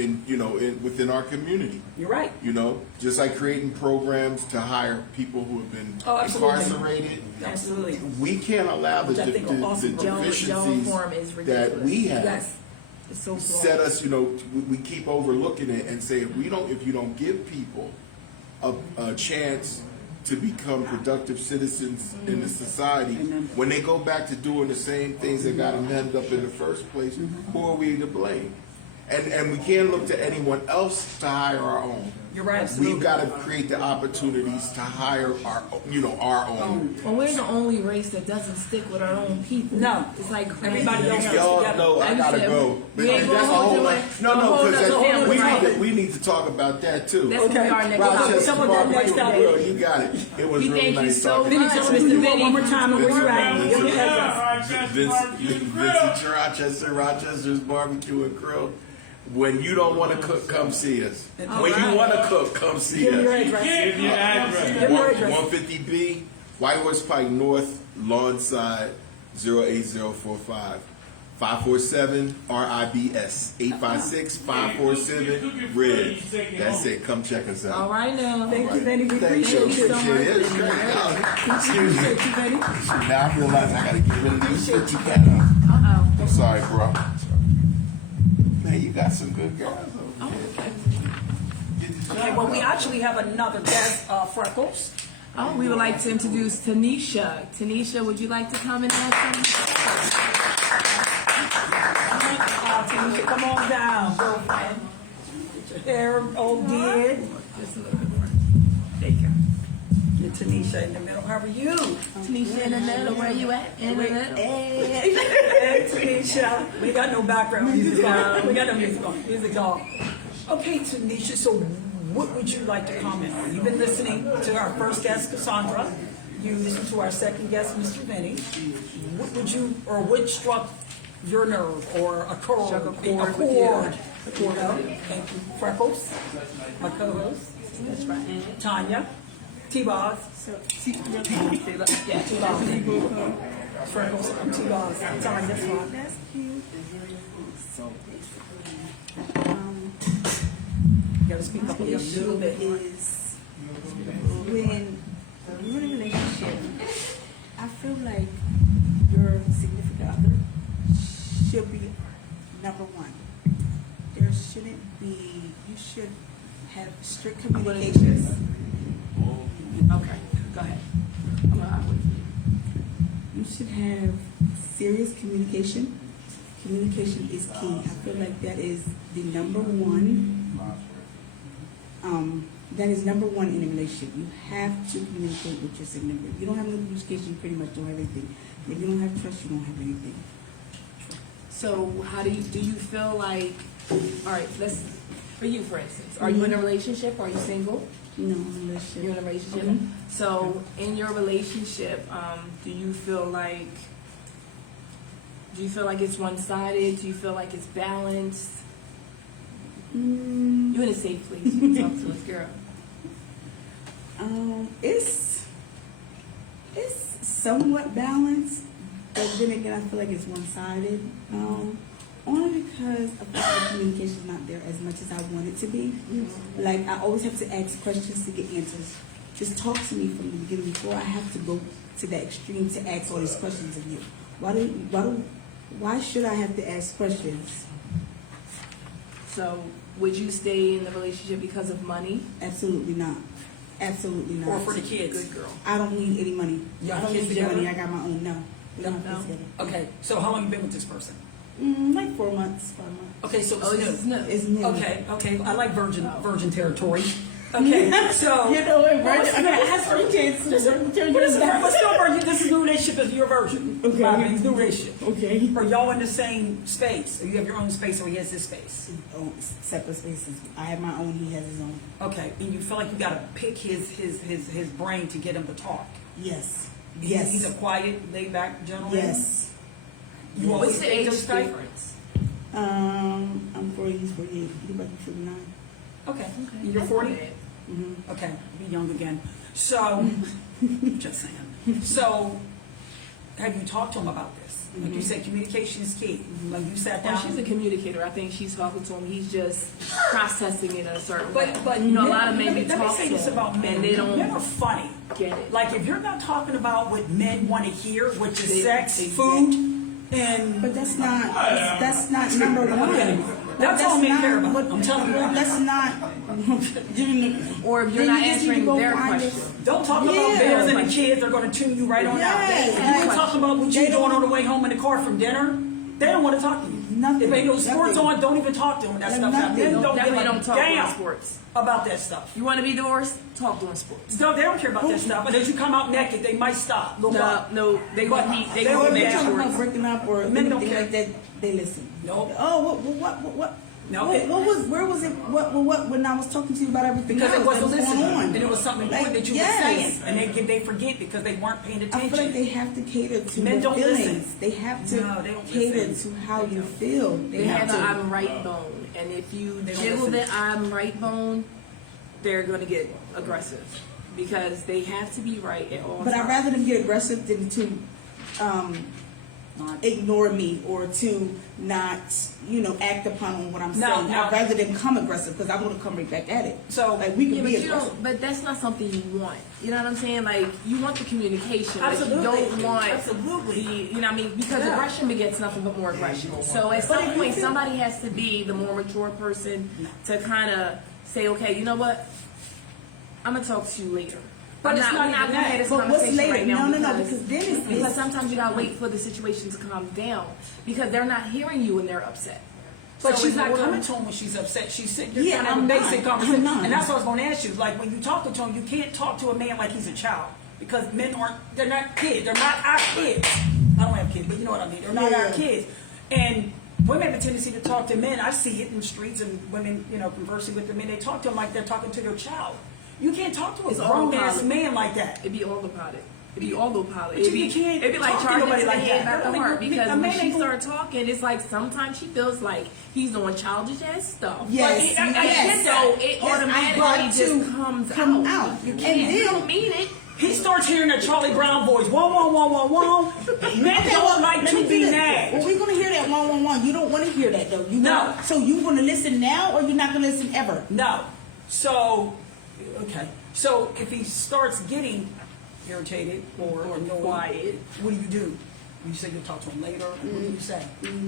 within our community. You're right. You know, just like creating programs to hire people who have been Oh, absolutely. incarcerated. Absolutely. We can't allow the Which I think are awesome. Jail deficiencies reform is that ridiculous. we have. Yes. It's so Set flawed. us, we keep overlooking it and say if you don't give people a chance to become productive citizens in the society, Amen. when they go back to doing the same things that got them hemmed up in the first place, who are we to blame? And we can't look to anyone else to hire our own. You're right. We've got to create the opportunities to hire our own. Well, we're the only race that doesn't stick with our own people. No. It's like Everybody else crazy. Y'all know I gotta go. We ain't That's gonna a hold whole you lot- like- No, hold us down, right? we need to talk about that too. That's gonna be our next Okay. topic. Some of that next Barbecue time. Grill, you got it. It was We really thank you nice so talking. much, Vinny, tell me Mr. who you are Vinny. one more time and where you at. Give me a heads up. Vincent Rochester's Barbecue and Grill. When you don't want to cook, come see us. When you want to cook, come see Give me your us. address. Give your address. Give me your address. 150B, White Horse Pike North, Lawnside, 08045. 547 RIBS 856-547 That's it. Come check us out. All right now. Thank you, Vinny. We Thank you. appreciate you. Appreciate it. It's great. Excuse me. Appreciate you, Vinny. Now I realize I gotta get rid of these 50 pounds. Uh-oh. I'm sorry, bro. Man, you got some good girls over here. Okay, well, we actually have another guest, Freckles. Oh, we would like to introduce Tanisha. Tanisha, would you like to come and add something? Tanisha, come on down, girlfriend. There, old did. Just a little bit more. There you go. Get Tanisha in the middle. How are you? Tanisha in the middle, where you at? In the middle. Hey, Tanisha. We got no background music on. We got no music on. Music on. Okay, Tanisha, so what would you like to comment on? You've been listening to our first guest, Cassandra. You listened to our second guest, Mr. Vinny. What would you, or what struck your nerve, or a chord? Struck a chord A with chord. you. A chord with you. Thank you. Freckles, my co-host. That's right. Tanya, T-Boz. Yeah, T-Boz. Freckles, I'm T-Boz. Tanya, that's fine. That's cute. You gotta speak up a little Issue bit. is when you're in a relationship, I feel like your significant other should be number one. There shouldn't be, you should have strict communications. Okay, go ahead. I'm gonna wait for you. You should have serious communication. Communication is key. I feel like that is the number one. That is number one in a relationship. You have to communicate with your significant. If you don't have no communication, you pretty much don't have anything. If you don't have trust, you don't have anything. So how do you feel like, all right, let's, for you, for instance, are you in a relationship? Are you single? No, relationship. You're in a relationship. Mhm. So in your relationship, do you feel like it's one-sided? Do you feel like it's balanced? You're in a safe place. You can talk to us, girl. It's somewhat balanced, but then again, I feel like it's one-sided. Only because of the communication is not there as much as I want it to be. Like, I always have to ask questions to get answers. Just talk to me from the beginning before I have to go to that extreme to ask all these questions of you. Why should I have to ask questions? So would you stay in the relationship because of money? Absolutely not. Absolutely not. Or for the kids. Good girl. I don't need any money. Y'all I don't kids need your money. I together? got my own. No. We don't have No. kids together. Okay, so how long you been with this person? Like 4 months, 5 months. Okay, so Oh, this it's is new. new. It's new. Okay, I like virgin territory. Okay, so. You know what, Well, virgin? I have 3 kids. But this is no virgin. This is new relationship. Is your virgin? Okay. I mean, it's new relationship. Okay. Are y'all in the same space? Or you have your own space, or he has his space? Oh, separate spaces. I have my own. He has his own. Okay, and you feel like you got to pick his brain to get him to talk. Yes. He's a quiet, laid back gentleman. Yes. You always What's the think age those type? difference? I'm 40. He's 48. He's about to be 49. Okay. You're 40. Mm-hmm. Okay, be young again. So, just saying. So, have you talked to him about this? Like you said, communication is key. Like you sat down. Well, she's a communicator. I think she's talking to him. He's just processing it in a certain way. But you know, a lot of let men me be talk say to this him, about men. and they don't Men are funny. get it. Like if you're not talking about what men want to hear, which is They- sex, they- food, and But that's not number one. that's all men care about. But I'm telling you. that's not. Or if you're Then not you just need to answering go their find question. Don't talk about Yeah. bears and the kids are going to tune you right on out. Yes. If you talk about what you're They doing don't- on the way home in the car from dinner, they don't want to talk to you. Nothing. If ain't no sports Nothing. on, don't even talk to them. That Like stuff. nothing. Men don't Definitely give a don't talk damn about sports. about that stuff. You want to be divorced? Talk during sports. No, they don't care about that stuff. But as you come out naked, they might stop. Look No, up. no, they But gonna be, they they gonna would be be We're talking about sports. breaking up or Men don't anything care. like that. They listen. Nope. Oh, what? No, Where was it? What? When I was talking to you about everything because else it wasn't that was going listening, on, and it was something important Like, that you yes. were saying, and they forget because they weren't paying I attention. feel like they have to cater to Men your don't feelings. listen. They have to No, they don't cater listen. to how you feel. They have the to. I'm right bone, and if you They don't jiggle listen. the I'm right bone, they're gonna get aggressive because they have to be right at all But times. I'd rather them get aggressive than to ignore me or to not, act upon what I'm No, saying. no. I'd rather them come aggressive because I want to come right back at it. So- like we Yeah, can but be you aggressive. don't. But that's not something you want. You know what I'm saying? Like you want the communication, Absolutely. but you don't want Absolutely. the. You know what I mean? Because Yeah. aggression begets nothing but more aggression. So at But some if you point, feel- somebody has to be the more mature person to kind of say, okay, you know what? I'm gonna talk to you later. But I'm it's not we're not even gonna that. have this But what's conversation later? right now No, because then it's- because sometimes you gotta wait for the situation to calm down because they're not hearing you when they're upset. But So she's in not order- coming to him when she's upset. She's sitting there Yeah, trying to have a I'm basic not. conversation. I'm not. And that's what I was going to ask you. Like, when you talk to him, you can't talk to a man like he's a child. Because men they're not kids. They're not our kids. I don't have kids, but you know what I mean. They're not our kids. And women have a tendency to talk to men. I see it in the streets, and women, conversing with the men, they talk to them like they're talking to their child. You can't talk to a It's grown-ass autopilot. man like that. It'd be autopilot. It'd be autopilot. But you can't It'd be like talk to charging nobody to the like head, that. not the heart. A Because man when she ain't gonna- starts talking, it's like sometimes she feels like he's doing childish ass stuff. Yes, I yes. get that. So it automatically just come out. You And can't. You then- don't mean it. He starts hearing that Charlie Brown voice. Whoa, whoa, whoa, whoa, whoa. Men don't like Let me to do be this. nagged. Well, we're gonna hear that 111. You don't want to hear that though. No. So you gonna listen now, or you're not gonna listen ever? No. So, okay. So if he starts getting irritated or annoyed, quiet. what do? You say you'll talk to him later? What do you say?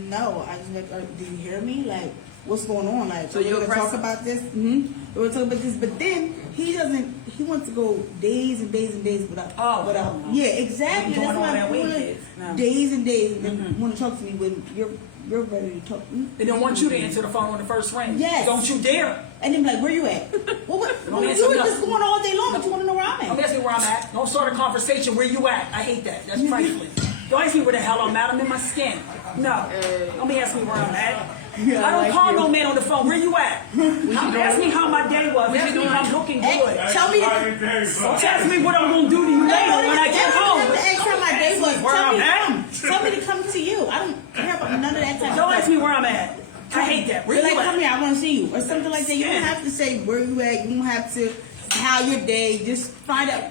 No, I just like, do you hear me? Like, what's going on? Like, So we're you're gonna talk aggressive. about this. Mm-hmm. We're gonna talk about this, but then he doesn't. He wants to go days and days and days without. Oh, without. no. Yeah, exactly. I'm doing That's all my that point. weekend. No. Days and days, and then want to talk to me when you're ready to talk. They don't want you to answer the phone on the first ring. Yes. Don't you dare. And then be like, where you at? Well, Don't you answer were just nothing. going all day long, but you want to know where I'm Don't at. ask me where I'm at. Don't start a conversation where you at. I hate that. That's trifling. Don't ask me where the hell I'm at. I'm in my skin. No. Don't be asking me where I'm at. Yeah, I don't like call you. no man on the phone. Where you at? Ask me how my day was. Ask me if I'm looking Hey, good. tell me. Don't ask me what I'm going to do to you later when I get home. Ask how my day was. Where Tell I'm me, at. tell me to come to you. I don't care about none of that type of Don't ask stuff. me where I'm at. I hate that. Where They're you like, come at? here, I want to see you, or something like that. You don't Yeah. have to say where you at. You don't have to how your day. Just find out.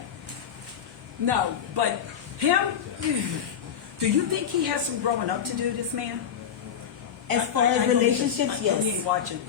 No, but him, do you think he has some growing up to do, this man? As far I as know relationships, he ain't yes. watching.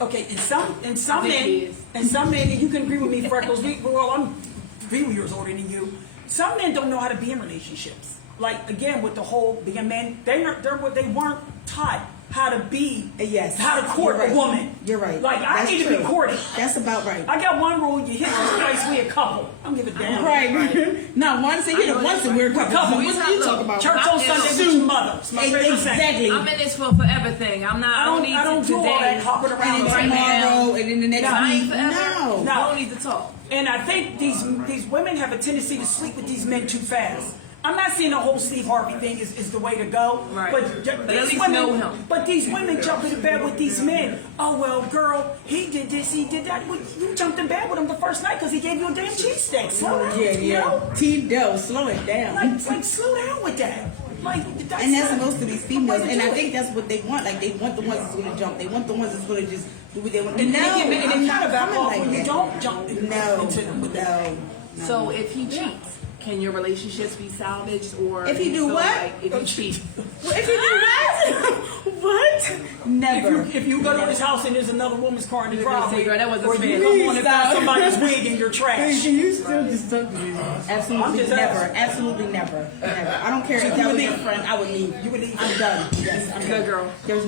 Okay, in some I think he men, is. and you can agree with me, Freckles. Well, I'm a few years older than you. Some men don't know how to be in relationships. Like again, with the whole being men, they weren't taught how to be, Yes. how to court You're right. a woman. You're right. Like I That's need to be true. courted. That's about right. I got one rule: you hit me twice, we a couple. I don't give a damn. Right. Not once a year. Once a weird couple. couple. What are you talking about? Church on Sunday with your mother. It's my favorite thing. Exactly. I'm in this for forever thing. I'm not. I don't do all that hopping around And then right now. tomorrow, and then the next I ain't week. forever. No. No. I don't need to talk. And I think these women have a tendency to sleep with these men too fast. I'm not saying the whole Steve Harvey thing is the way to go, Right. but But at these least women, know him. but these women jump into bed with these men. Oh well, girl, he did this, he did that. Well, you jumped in bed with him the first night because he gave you a damn cheesesteak. Slow down, Yeah, you know? yeah. T-Doe, slow it down. Like slow down with that. Like that's And that's not most of these the females, way to and do I it. think that's what they want. Like they want the ones that's gonna jump. They want the ones that's gonna just do what they want. And no, they I'm kind not of back coming off like when you that. don't jump No, into them with that. no. So if he cheats, can your relationships be salvaged, or If he do feel what? like if he cheats? Well, if you do what? what? Never. If you go to his house and there's another woman's car in the You're gonna say, driveway, girl, that wasn't or you fair. come on and Stop. find somebody's wig in your trash. Can you still just talk to me? I'm Absolutely just never. asking. Absolutely never. Never. I don't care if that was your friend. I would leave. You would leave. I'm done. Yes, I'm Good done. girl. There's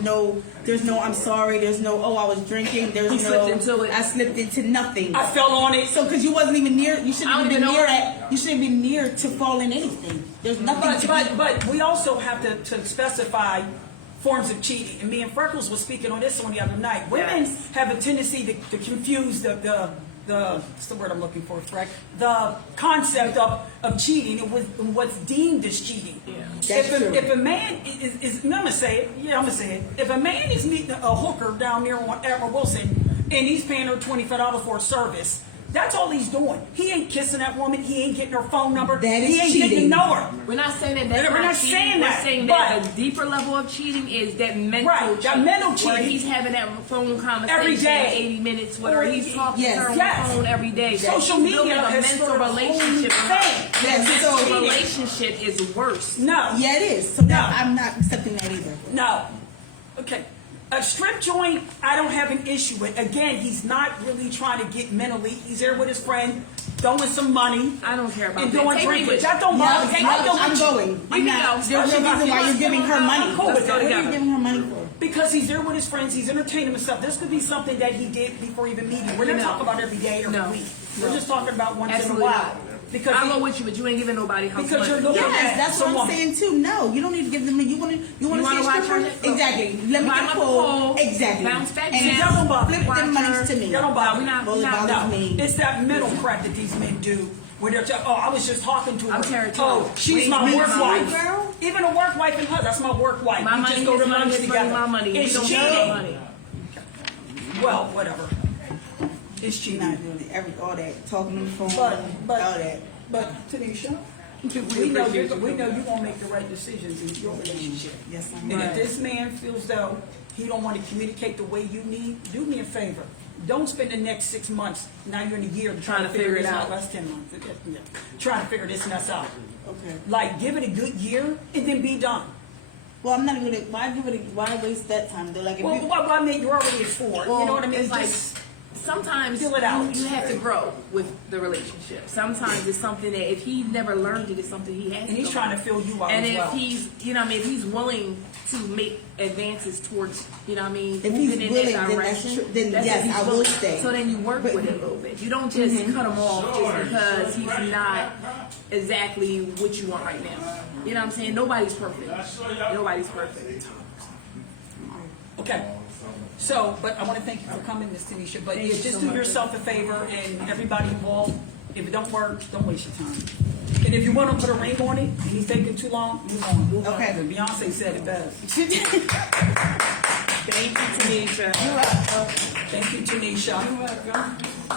no. I'm sorry. There's no. Oh, I was drinking. There's He no. slipped into it. I slipped into nothing. I fell on it. So, because you wasn't even near, you shouldn't I have don't been even near know. that. You shouldn't be near to fall in anything. There's nothing But we also have to specify forms of cheating. And me and Freckles was speaking on this one the other night. Women Yes. have a tendency to confuse the what's the word I'm looking for, Freck? The concept of cheating and what's deemed as cheating. Yeah. That's true. If a man is I'm gonna say it. Yeah, I'm gonna say it. If a man is meeting a hooker down there on Admiral Wilson and he's paying her $25 for a service, that's all he's doing. He ain't kissing that woman. He ain't getting her phone number. That is he ain't getting to cheating. know her. We're not saying that that's We're not cheating. saying We're that, saying that but- the deeper level of cheating is that mental Right, that mental where cheating. he's having that phone conversation Every day. 80 minutes with her. He's talking Yes. to her on Yes. the phone every day. Social He's media building a has mental started a whole relationship. new with her. thing. Yes, This so- relationship is worse. No. Yeah, it is. So now I'm not accepting that either. No. Okay. A strip joint, I don't have an issue with. Again, he's not really trying to get mentally. He's there with his friend, throwing some money. I don't care about And that. doing Take me drinking. with you. That don't bother me. take I'll me go with I'm with you. going. We I'm can not. go. There's no Let's reason why you're giving her money. Cool with What that. are you giving her money for? Because he's there with his friends, he's entertaining himself. This could be something that he did before even meeting. We're not No. talking about every day or No. every week. We're No. just talking about once Absolutely in a while. not. Because I'll go with you, but you ain't giving nobody house Because you're money. looking Yes, that's what I'm someone. saying too. No, you don't need to give them. You want to watch her? Exactly. Let me Climb get up a the pole. pole, Exactly. bounce back and down, Y'all don't flip bother. them monies to me. Y'all don't bother. No, we're not- Well, it no, bothers No, me. it's that mental crap that these men do. Where they're oh, I was just talking to her. I'm territorial. Oh, she's Wait, my me, work my wife. girl? Even a work wife and her, that's my work wife. My we money just go is to money, lunch is together. my money. It's You don't cheating. have money. Well, whatever. It's She cheating. not doing it. All that talking on the phone. But all that. But Tanisha, we know you're gonna make the right decisions in your relationship. Yes, I'm And if right. this man feels though he don't want to communicate the way you need, do me a favor. Don't spend the next 6 months, now you're in a year trying to figure it out. Last 10 months. Yeah. Trying to figure this mess out. Okay. Like give it a good year and then be done. Well, I'm not even gonna. Why waste that time? They're like, if Well, you, I mean, you're already at 4. Well, you know what I mean? it's like Just sometimes fill it out. you have to grow with the relationship. Sometimes it's something that if he never learned it, it's something he has and he's to trying learn. to fill you out And as if well. he's, you know what I mean, if he's willing to make advances towards, you know what I mean, If moving he's in willing, that then that's direction, true. Then that's yes, if he's I will willing. stay. So then you work But- with it a little bit. You don't just cut him off just because he's not exactly what you want right now. You know what I'm saying? Nobody's perfect. Nobody's perfect. Okay. So, but I want to thank you for coming, Ms. Tanisha. But yeah, just do yourself a favor and everybody involved. If it don't work, don't waste your time. And if you want to put a ring on it and he's taking too long, move on. Okay. Beyonce said it best. Thank you, Tanisha. Thank you, Tanisha. You're welcome.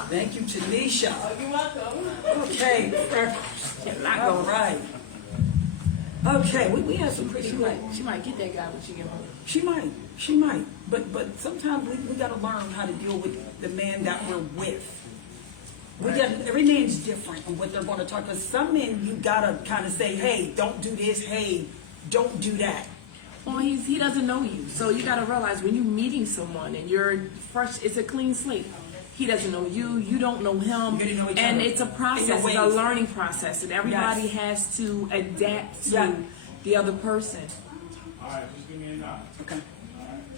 Thank you, Tanisha. You're welcome. Okay. All right. Okay, we have some pretty good. She might get that guy when she get home. She might. But sometimes we got to learn how to deal with the man that we're with. Every man's different on what they're going to talk. Because some men, you got to kind of say, hey, don't do this. Hey, don't do that. Well, he doesn't know you, so you got to realize when you're meeting someone and you're fresh, it's a clean slate. He doesn't know you, you don't know him, You gotta know each and other. it's a In process, your it's a ways. learning process, and everybody Yes. has to adapt to Yeah. the other person. Okay.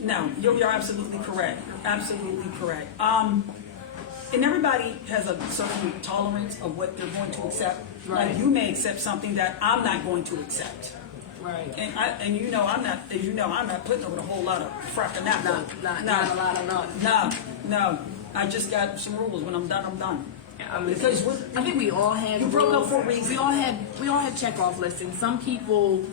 No, you're absolutely correct. Absolutely correct. And everybody has a certain tolerance of what they're going to accept. Right. Like you may accept something that I'm not going to accept. Right. And you know I'm not. As you know, I'm not putting up with a whole lot of fracking that. Not a lot of nothing. No. I just got some rules. When I'm done, I'm done. Because I think we all have. You broke up rules. for a reason. We all have check off lists, and some people.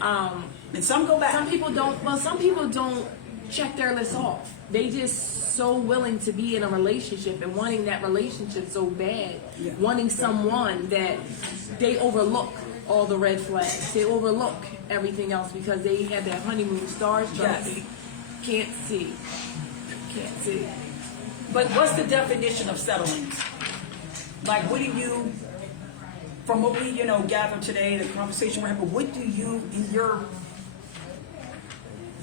And some go back. Some people don't. Well, some people don't check their list off. They just so willing to be in a relationship and wanting that relationship so bad, Yeah. wanting someone that they overlook all the red flags. They overlook everything else because they had their honeymoon stars trophy. Can't see. Can't see. But what's the definition of settling? Like, what do you, from what we, gathered today, the conversation we're having, what do you, in your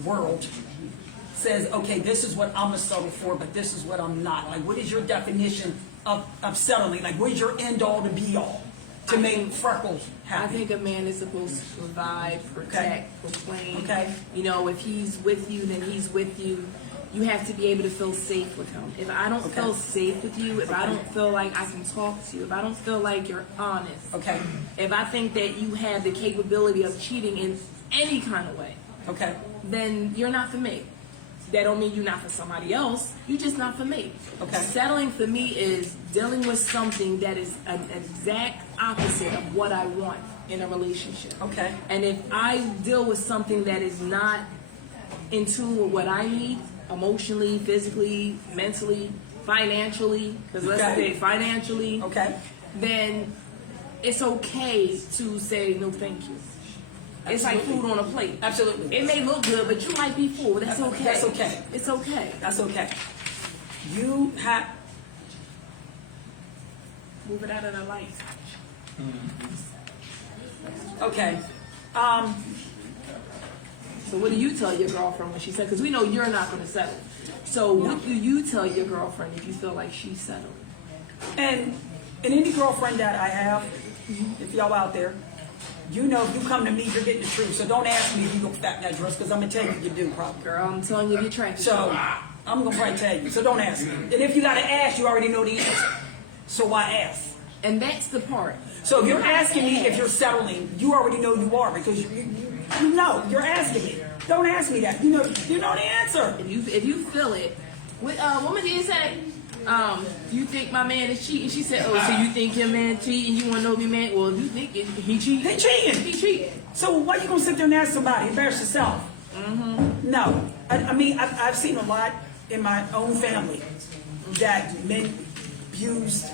world, says, okay, this is what I'm going to settle for, but this is what I'm not? Like, what is your definition of settling? Like, where's your end all to be all to make Freckles happy? I think a man is supposed to provide, protect, proclaim. Okay. You know, if he's with you, then he's with you. You have to be able to feel safe with him. If I don't feel safe with you, if I don't feel like I can talk to you, if I don't feel like you're honest, Okay. if I think that you have the capability of cheating in any kind of way, Okay. then you're not for me. That don't mean you're not for somebody else. You're just not for me. Okay. Settling for me is dealing with something that is an exact opposite of what I want in a relationship. Okay. And if I deal with something that is not in tune with what I need, emotionally, physically, mentally, financially, because let's Okay. say financially, Okay. then it's okay to say no thank you. It's like Absolutely. food on a plate. Absolutely. It may look good, but you might be full. That's okay. That's okay. It's okay. That's okay. You have, Move it out of their life. okay. So what do you tell your girlfriend when she said, because we know you're not going to settle. So what do you tell your girlfriend if you feel like she's settled? And any girlfriend that I have, if y'all out there, you know if you come to me, you're getting the truth. So don't ask me if you look fat in that dress, because I'm going to tell you you do probably. Girl, I'm telling you, you're trying to So I'm going to probably tell you. So don't ask me. And if you got to ask, you already know the answer. So why ask? And that's the part. So if you're asking me if you're settling, you already know you are because you know. You're asking me. Don't ask me that. You know the answer. If you feel it, what woman did say? You think my man is cheating? She said, oh, so you think your man cheating? You want to know if your man? Well, if you think he cheating, He cheating. He cheating. So why you gonna sit there and ask somebody? Embarrass yourself. Mm-hmm. No. I mean, I've seen a lot in my own family that men abused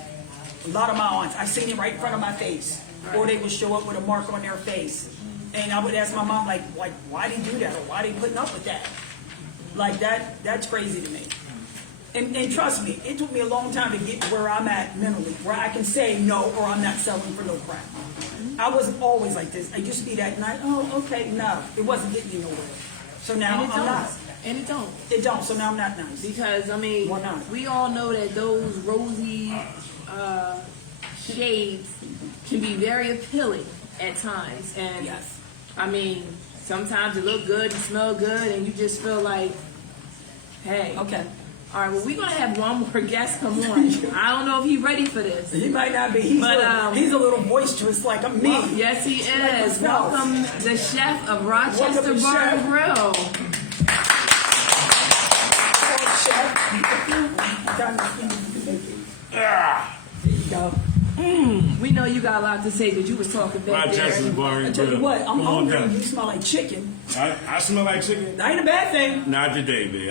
a lot of my aunts. I've seen it right in front of my face. Or they would show up with a mark on their face. And I would ask my mom, like why they do that? Or why they putting up with that? Like, that's crazy to me. And trust me, it took me a long time to get where I'm at mentally, where I can say no or I'm not selling for no crap. I wasn't always like this. I used to be that night, oh, okay, no. It wasn't getting me nowhere. So now I'm not. And it don't. It don't, so now I'm not nice. Because, I mean, Why not? we all know that those rosy shades can be very appealing at times. And, Yes. I mean, sometimes you look good, you smell good, and you just feel like, hey. Okay. All right, well, we're going to have one more guest come on. I don't know if he's ready for this. He might not be. He's a little boisterous like me. Yes, he is. Like Welcome the chef of Rochester Welcome, Bar and chef. Grill. There you go. We know you got a lot to say because you was talking back Rochester there. Bar I and tell you Grill. what, I'm Come on hungry. down. You smell like chicken. I smell like chicken. That ain't a bad thing. Not today, man.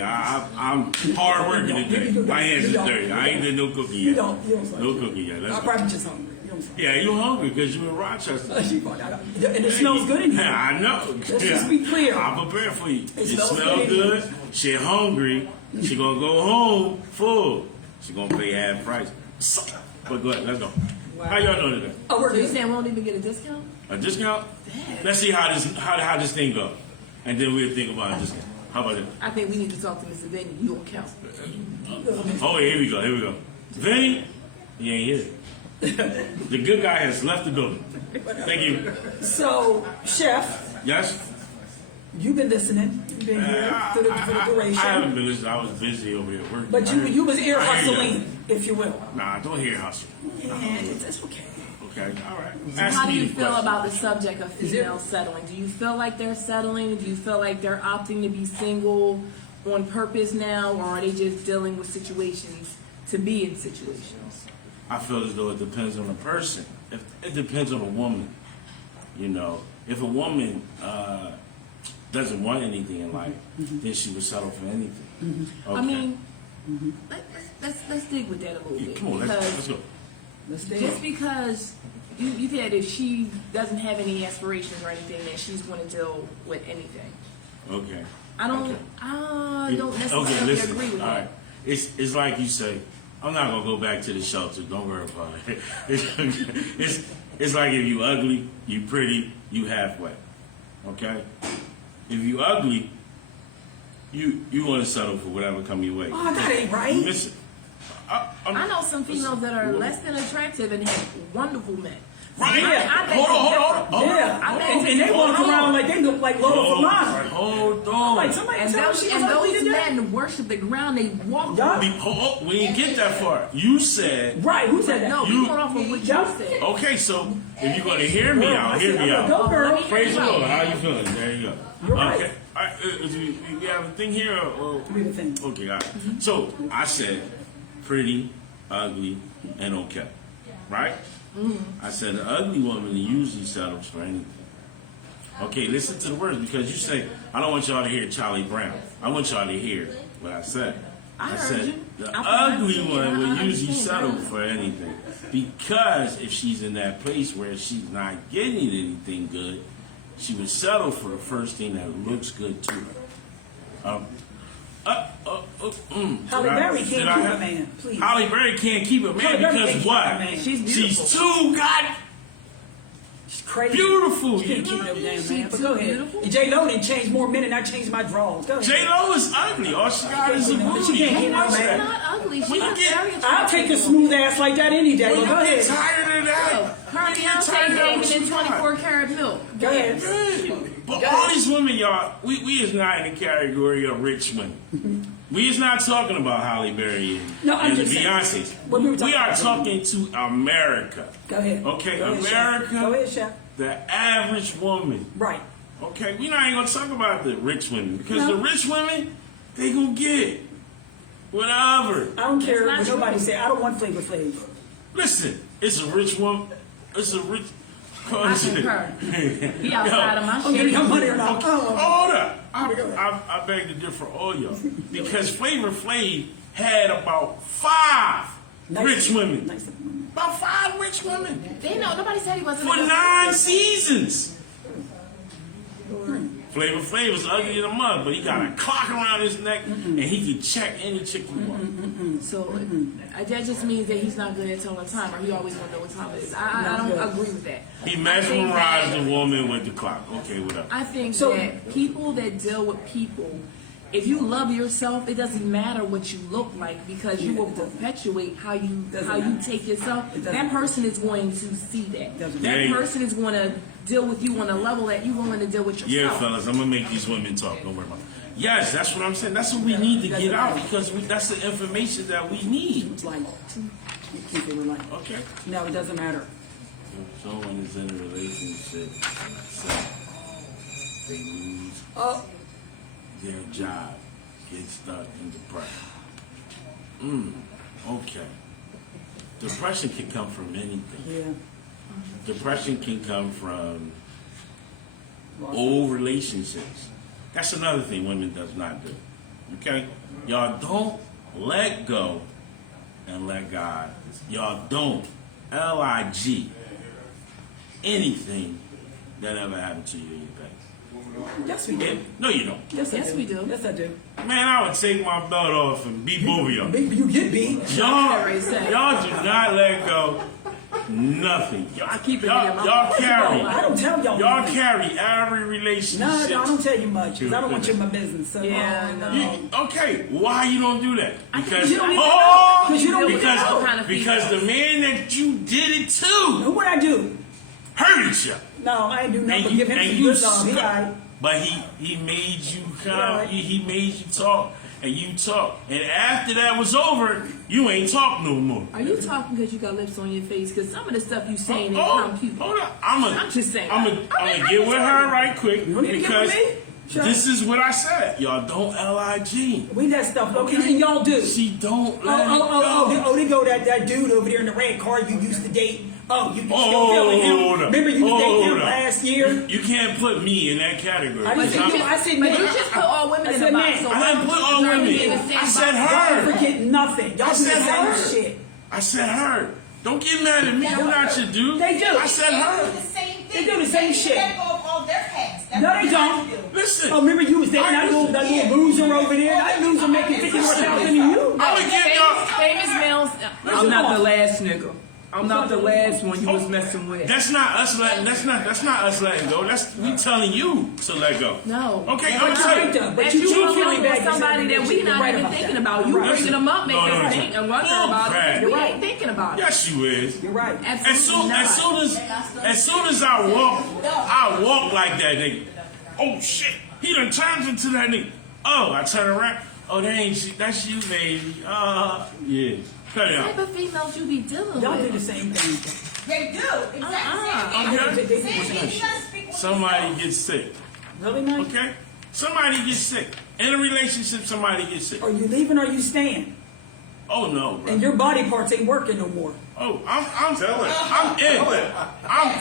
I'm hard working today. My hands is dirty. I ain't did no cooking yet. You don't smell No chicken. cooking yet. Let's I'm go. probably just hungry. You don't smell. Yeah, you hungry because you in Rochester. And it smells good in here. I know. Let's just be clear. I'm prepared for you. It smells smells good. good. She hungry. She gonna go home full. She gonna pay half price. But go ahead, let's go. How y'all doing today? Oh, we're So you good. saying we don't even get a discount? A discount? Let's see how this thing go, and then we'll think about a discount. How about it? I think we need to talk to Mr. Vinny. You don't count. Oh, here we go. Vinny, he ain't here. The good guy has left the building. Thank you. So, chef, Yes? you've been listening. You've been here for the I duration. haven't been listening. I was busy over here working. But you was ear I hear you. hustling, if you will. Nah, don't hear hustle. Yeah, it's okay. Okay, all right. So Ask how do me you the feel question. about the subject of females settling? Do you feel like they're settling? Do you feel like they're opting to be single on purpose now, or are they just dealing with situations to be in situations? I feel as though it depends on the person. It depends on a woman. You know, if a woman doesn't want anything in life, then she would settle for anything. Okay. I mean, let's dig with that a little Yeah, bit. come on, let's go. Let's stay. Just because you said if she doesn't have any aspirations or anything, that she's going to deal with anything. Okay. I don't necessarily listen. agree with All that. right. It's like you say. I'm not gonna go back to the shelter. Don't worry about it. It's like if you ugly, you pretty, you halfway. Okay. If you ugly, you want to settle for whatever come your way. Oh, that ain't right. Listen. I know some females that are less than attractive and have wonderful men. Right. I think Hold on. Yeah. And they walk around like they look like Lola Falana. Hold on. Like somebody And tell me she was those ugly today. men worship the ground they walk Y'all- on. We didn't get that far. You said. Right, who said that? No, You- we going off of what you Y'all- said. Okay, so if you're gonna hear me Girl, out, I hear said, me I'm out. gonna go, girl. Let me- Praise the Lord. How you feeling? There you go. You're right. Okay. All right. We have a thing here. Or, Read the thing. okay. All right. So I said pretty, ugly, and okay. Right? I said the ugly woman usually settles for anything. Okay, listen to the words because you say I don't want y'all to hear Charlie Brown. I want y'all to hear what I said. I heard said you. the I ugly understand. one I will usually understand. settle for anything because if she's in that place where she's not getting anything good, she would settle for the first thing that looks good to her. Halle Berry can't keep a man, please. Halle Berry can't keep a man Halle Berry can't because keep what? a man. She's beautiful. She's too She's crazy. beautiful. She can't keep no damn She's man. But too go ahead. beautiful. J Lo didn't change more men than I changed my drawers. Go ahead. J Lo is ugly. All she got is a She can't booty. keep Who no wants She's man. that? not ugly. She's When you a get- very I'll take a attractive smooth ass like that any day. When Go you get ahead. tired of that, Her and when you get Beyonce tired of that, came what in you got? 24 karat milk. Go ahead. But all these women, y'all, we is not in the category of rich women. We is not talking about Halle Berry and the Beyonces. We are talking to America. Go ahead. Okay, Go ahead, America. Chef. Go ahead, Chef. The average woman. Right. Okay, we're not even gonna talk about the rich women because the rich women, they gonna get whatever. I don't care That's what not nobody true. say. I don't want Flavor Flav. Listen, it's a rich woman. It's a rich. I concur. He outside of my I'm getting your shit. money or not. Hold up. I beg to differ all y'all. Because Flavor Flav had about 5 rich women. Nice. About 5 rich women. They know. Nobody said he wasn't. For a good 9 seasons. Flavor Flav was ugly in a mud, but he got a clock around his neck and he can check any chick he wants. So that just means that he's not good at telling time, or he always gonna know what time it is. I don't agree with that. He I think mesmerized that- the woman with the clock. Okay, whatever. I think So- that people that deal with people, if you love yourself, it doesn't matter what you look like because you will perpetuate how you take yourself. That person is going to see that. That Yeah. person is going to deal with you on a level that you want to deal with yourself. Yeah, fellas, I'm gonna make these women talk. Don't worry about it. Yes, that's what I'm saying. That's what we need to get out because that's the information that we need. It's like, you keep it like. Okay. No, it doesn't matter. If someone is in a relationship, they lose Oh, their job, get stuck in depression. Okay. Depression can come from anything. yeah. Depression can come from old relationships. That's another thing women does not do. Okay? Y'all don't let go and let God. Y'all don't LIG anything that ever happened to you in your past. Yes, we do. No, you don't. Yes, Yes, we do. Yes, I do. Man, I would take my belt off and beat both of y'all. Maybe you get beat. Y'all do not let go nothing. Y'all keep it in my y'all carry. I don't tell y'all. Y'all nothing. carry every relationship. No, I don't tell you much because I don't want you in my business. So Yeah, no. Okay, why you don't do that? Because you don't even know. Because you don't even because, know. Kind of because the man that you did it to What I do? hurted you. No, I ain't do nothing but And give him some good love. He all right. but he made you come. Yeah. He made you talk, and you talk. And after that was over, you ain't talk no more. Are you talking because you got lips on your face? Because some of the stuff you saying ain't Hold compute. up. I'm just saying. I'm gonna get with her right quick You don't need to get because with me. Sure. this is what I said. Y'all don't LIG. We that stuff. Okay, and y'all do. She don't let it go. Oh, they go that dude over there in the red car you used to date. Oh, you still Oh, feeling him? hold up. Remember you dated him Hold up. last year? You can't put me in that category. I didn't say you. I said But man. you just put all women I in the said box. man. So I didn't put all not women. in the same I said box. Y'all her. forget nothing. Y'all I do the said same her. shit. I said her. Don't get mad at me. I'm not your dude. They do. I said her. They do the same shit. Let go of all their past. That's No, what they you have to don't. do. Listen. Oh, remember you was dating that little loser over there? That loser making 50 more thousand than you. I'm gonna give y'all. Famous males. I'm not the last nigga. I'm not the last one you was messing with. That's not us letting. That's not us letting go. That's we telling you to let go. No. Okay. But Okay. but That you you keep hooking feeling up bad with somebody that we not right even about thinking that. about. You You're right. bringing them up, making No, them think and wonder Bull about crap. it. We ain't thinking about it. Yes, you is. You're right. Absolutely As soon as I walk like that nigga. Oh shit, he done turns into that nigga. Oh, I turn around. Oh, that ain't you. That's you, baby. Yeah. Cut it What out. type of females you be dealing Y'all do the with? same thing. They do. Exactly. Okay. They- Same thing. You gotta speak with Somebody yourself. gets sick. Really, Mike? Okay. Somebody gets sick. In a relationship, somebody gets sick. Are you leaving or are you staying? Oh no, bro. And your body parts ain't working no more. Oh, I'm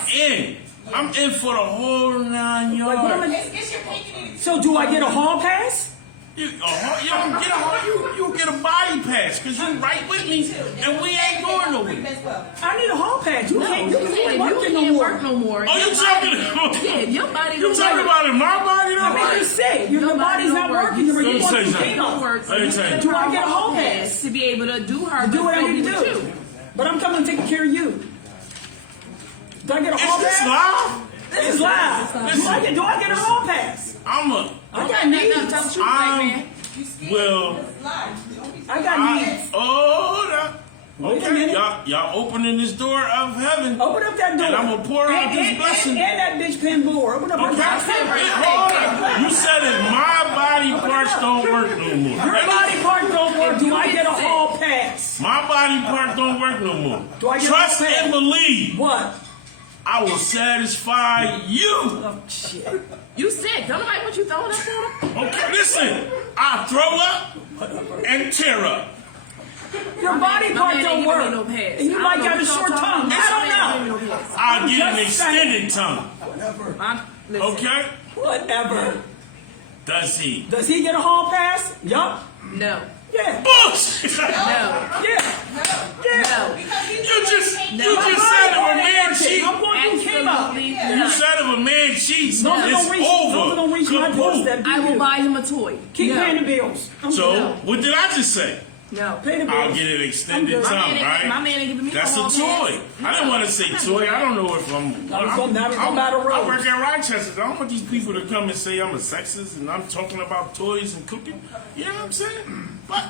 in. I'm in for the whole 9 Like, what am yards. I- It's your pinky. So do I get a hall pass? You don't get you get a body pass because you right with me and we ain't going nowhere. I need a hall pass. You can't. You If ain't you working can't no work more. no more. Oh, you your talking body- about? Yeah, your body You don't talking work. about in my body I mean, though? you're sick. Your Your body's not don't working. work. You're Let me want tell you some something. pain off. Work, so Let me you tell you. get Do I get a hall pass? to be able to do her? Do what I but need to still be with do. you? But I'm coming to take care of you. Do I get a hall Is this pass? live? This is live. Do I get a hall pass? I got No, needs. tell the truth, black man. will. I got needs. Hold up. Wait a Okay, minute. y'all opening this door of heaven. Open up that door. And I'm gonna pour out this blessing. And that bitch Pandora. Open up Okay, hold on. You said if my body parts don't work no more. Your body part don't work. Do I get a hall pass? My body part don't work no more. Do I get Trust a hall pass? and believe. What? I will satisfy you. Oh, shit. You sick. Don't nobody want you throwing up on them. Okay, listen. I throw up and tear up. Your body my part man don't ain't work. giving me no pass. And you I might don't know got a what y'all short talking tongue. about. I don't know. My man ain't giving me no pass. I'll get an just saying. extended tongue. Whatever. Listen, Okay? Whatever. Does he? Does he get a hall pass? Yup. No. Yeah. Bullshit! No. Yeah. Yeah. No. You just My said if a body man part cheats. I'm going through chemo. Absolutely You not. said if a man cheats, Those are it's gonna reach. over. Those are gonna reach my Kaboom. doorstep. I will buy him a toy. Keep no. paying the bills. I'm So, good. what did I just say? No. Pay the bills. I'll get an extended I'm good. tongue, My right? man ain't giving me That's no a hall toy. pass. I didn't want to say toy. I don't know if I'm. Now we gonna battle I roads. work at Rochester. I don't want these people to come and say I'm a sexist and I'm talking about toys and cooking. You know what I'm saying? But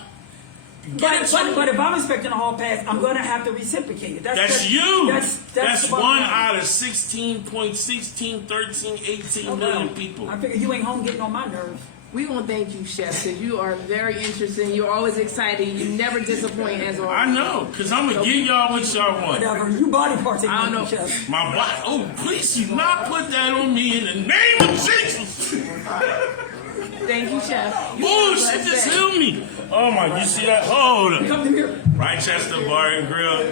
But if I'm expecting a hall pass, I'm gonna have to reciprocate it. that's you. That's That's one out of 16.16, 13, 18 million people. I figure you ain't home getting on my nerves. We want to thank you, Chef, because you are very interesting. You're always excited. You never disappoint as always. I know, because I'm going to give y'all what y'all want. Whatever. You body parts ain't I don't moving, know. Chef. My body. Oh, please do not put that on me in the name of Jesus. Thank you, Chef. You Bullshit, have a just blessed day. heal me. Oh my, you see that? Hold up. Come here. Rochester Bar and Grill,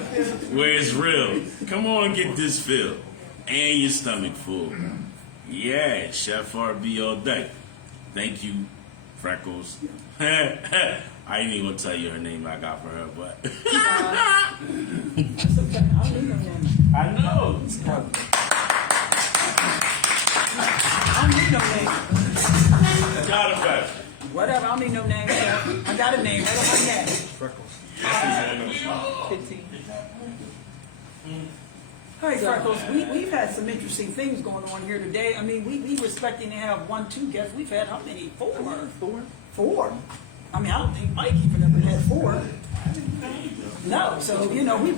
where it's real. Come on, get this filled. And your stomach full. Yeah, Chef RB all day. Thank you, Freckles. I ain't even gonna tell you her name I got for her, but It's okay. I don't need no name. I know. I don't need no name. Got it back. Whatever. I don't need no name. I got a name right on my neck. 15. Hey, Freckles, we've had some interesting things going on here today. I mean, we were expecting to have 1, 2 guests. We've had how many? 4? 4? I mean, I don't think Mike even ever had 4. No, so, you know, we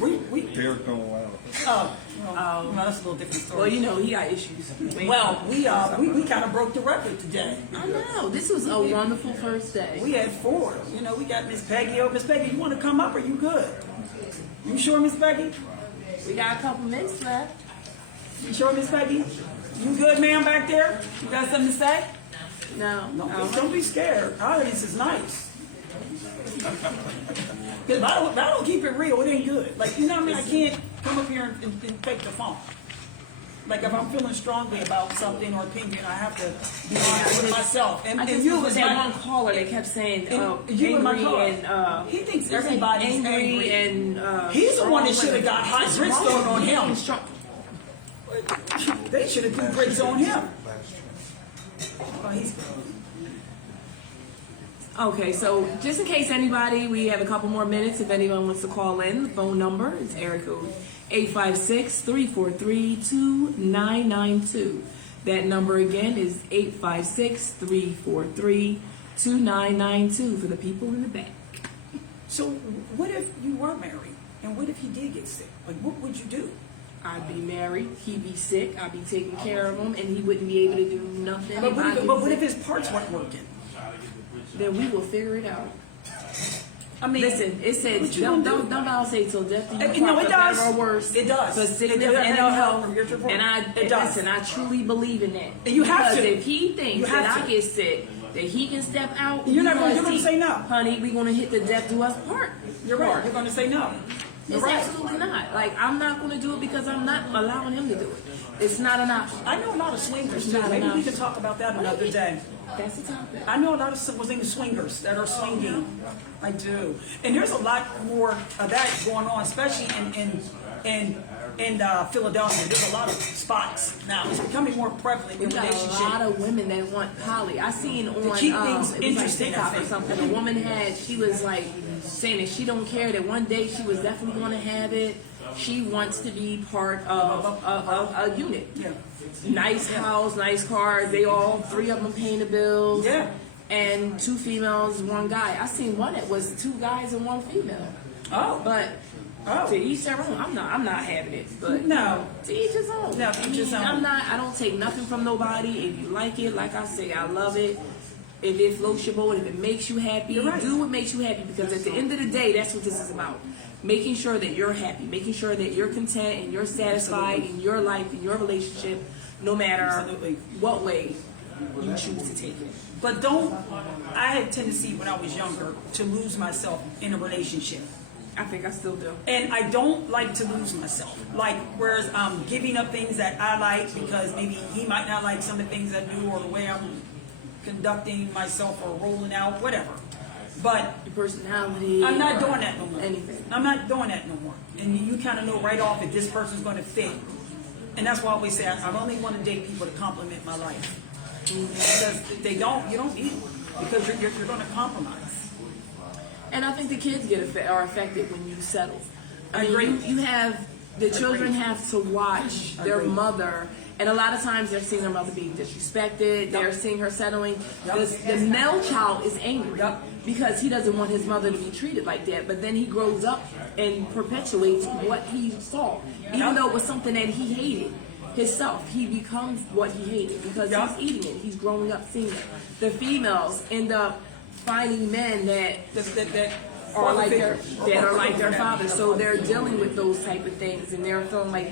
Derek going wild. well, that's a little different story. Well, you know, he got issues. Well, we kind of broke the record today. I know. This was a wonderful first day. We had 4. You know, we got Miss Peggy. Oh, Miss Peggy, you want to come up? Or you good? You sure, Miss Peggy? We got a couple minutes left. You sure, Miss Peggy? You good, ma'am, back there? You got something to say? No. Don't be scared. Audience is nice. Because if I don't keep it real, it ain't good. Like, you know what I mean? I can't come up here and fake the funk. Like, if I'm feeling strongly about something or opinion, I have to be honest with myself. And I just you was was that my, one caller that kept saying you were my angry caller. and He thinks everybody's angry. and He's the one that should have got hot grits thrown on him. Strong. They should have threw grits on him. Oh, he's Okay, so just in case anybody, we have a couple more minutes. If anyone wants to call in, the phone number is area code 856-343-2992. That number again is 856-343-2992 for the people in the back. So what if you were married? And what if he did get sick? Like, what would you do? I'd be married, he'd be sick, I'd be taking care of him, and he wouldn't be able to do nothing. But if I get what if sick. his parts weren't working? Then we will figure it out. I mean, Listen, it says, what you don't gonna do? all say till death do you No, part, it for better does. or worse. It does. For It sickness does. and And health. from your report. And It does. listen, I truly believe in that. And you have because to. if he thinks You have that I to. get sick, that he can step out, You're not gonna- we you're gonna see, say no. Honey, we're gonna hit the death do us part. You're right. You're going to say no. You're It's right. absolutely not. Like, I'm not gonna do it because I'm not allowing him to do it. It's not an option. I know a lot of swingers too. Not Maybe enough. we can talk about that another day. That's the topic. I know a lot of swingers that are swinging. I do, and there's a lot more of that going on, especially in Philadelphia. There's a lot of spots now. It's becoming more prevalent We in got a lot relationships. of women that want poly. I seen on keep things it was like interesting, I TikTok or think. something. A woman she was like saying that she don't care, that one day she was definitely going to have it. She wants to be part of a unit. Yeah. Nice house, nice cars. They all 3 of them paying the bills. Yeah. And 2 females, 1 guy. I seen one that was 2 guys and 1 female. Oh, But Oh. To each their own. I'm not having it, but No. to each his own. No, to each his own. I don't take nothing from nobody. If you like it, like I say, I love it. If it floats your boat, if it makes you happy, You're right. do what makes you happy, because at the end of the day, that's what this is about. Making sure that you're happy, making sure that you're content and you're satisfied in your life, in your relationship, no matter Absolutely. what way you choose to take it. But I had a tendency when I was younger to lose myself in a relationship. I think I still do. And I don't like to lose myself. Like, whereas I'm giving up things that I like because maybe he might not like some of the things I do or the way I'm conducting myself or rolling out, whatever. But Your personality. I'm not or doing that no more. Anything. I'm not doing that no more. And you kind of know right off if this person's going to fit. And that's why I always say I only want to date people to compliment my life. Because if they don't, you don't need it. Because you're going to compromise. And I think the kids are affected when you settle. I agree. You have the children have to watch their Agreed. mother, and a lot of times they're seeing their mother being disrespected. They're seeing her settling. The male child is angry Yep. because he doesn't want his mother to be treated like that. But then he grows up and perpetuates what he saw, even though it was something that he hated. Himself, he becomes what he hated because he's eating it. He's growing up seeing it. The females end up finding men that are like their father, so they're dealing with those type of things, and they're feeling like,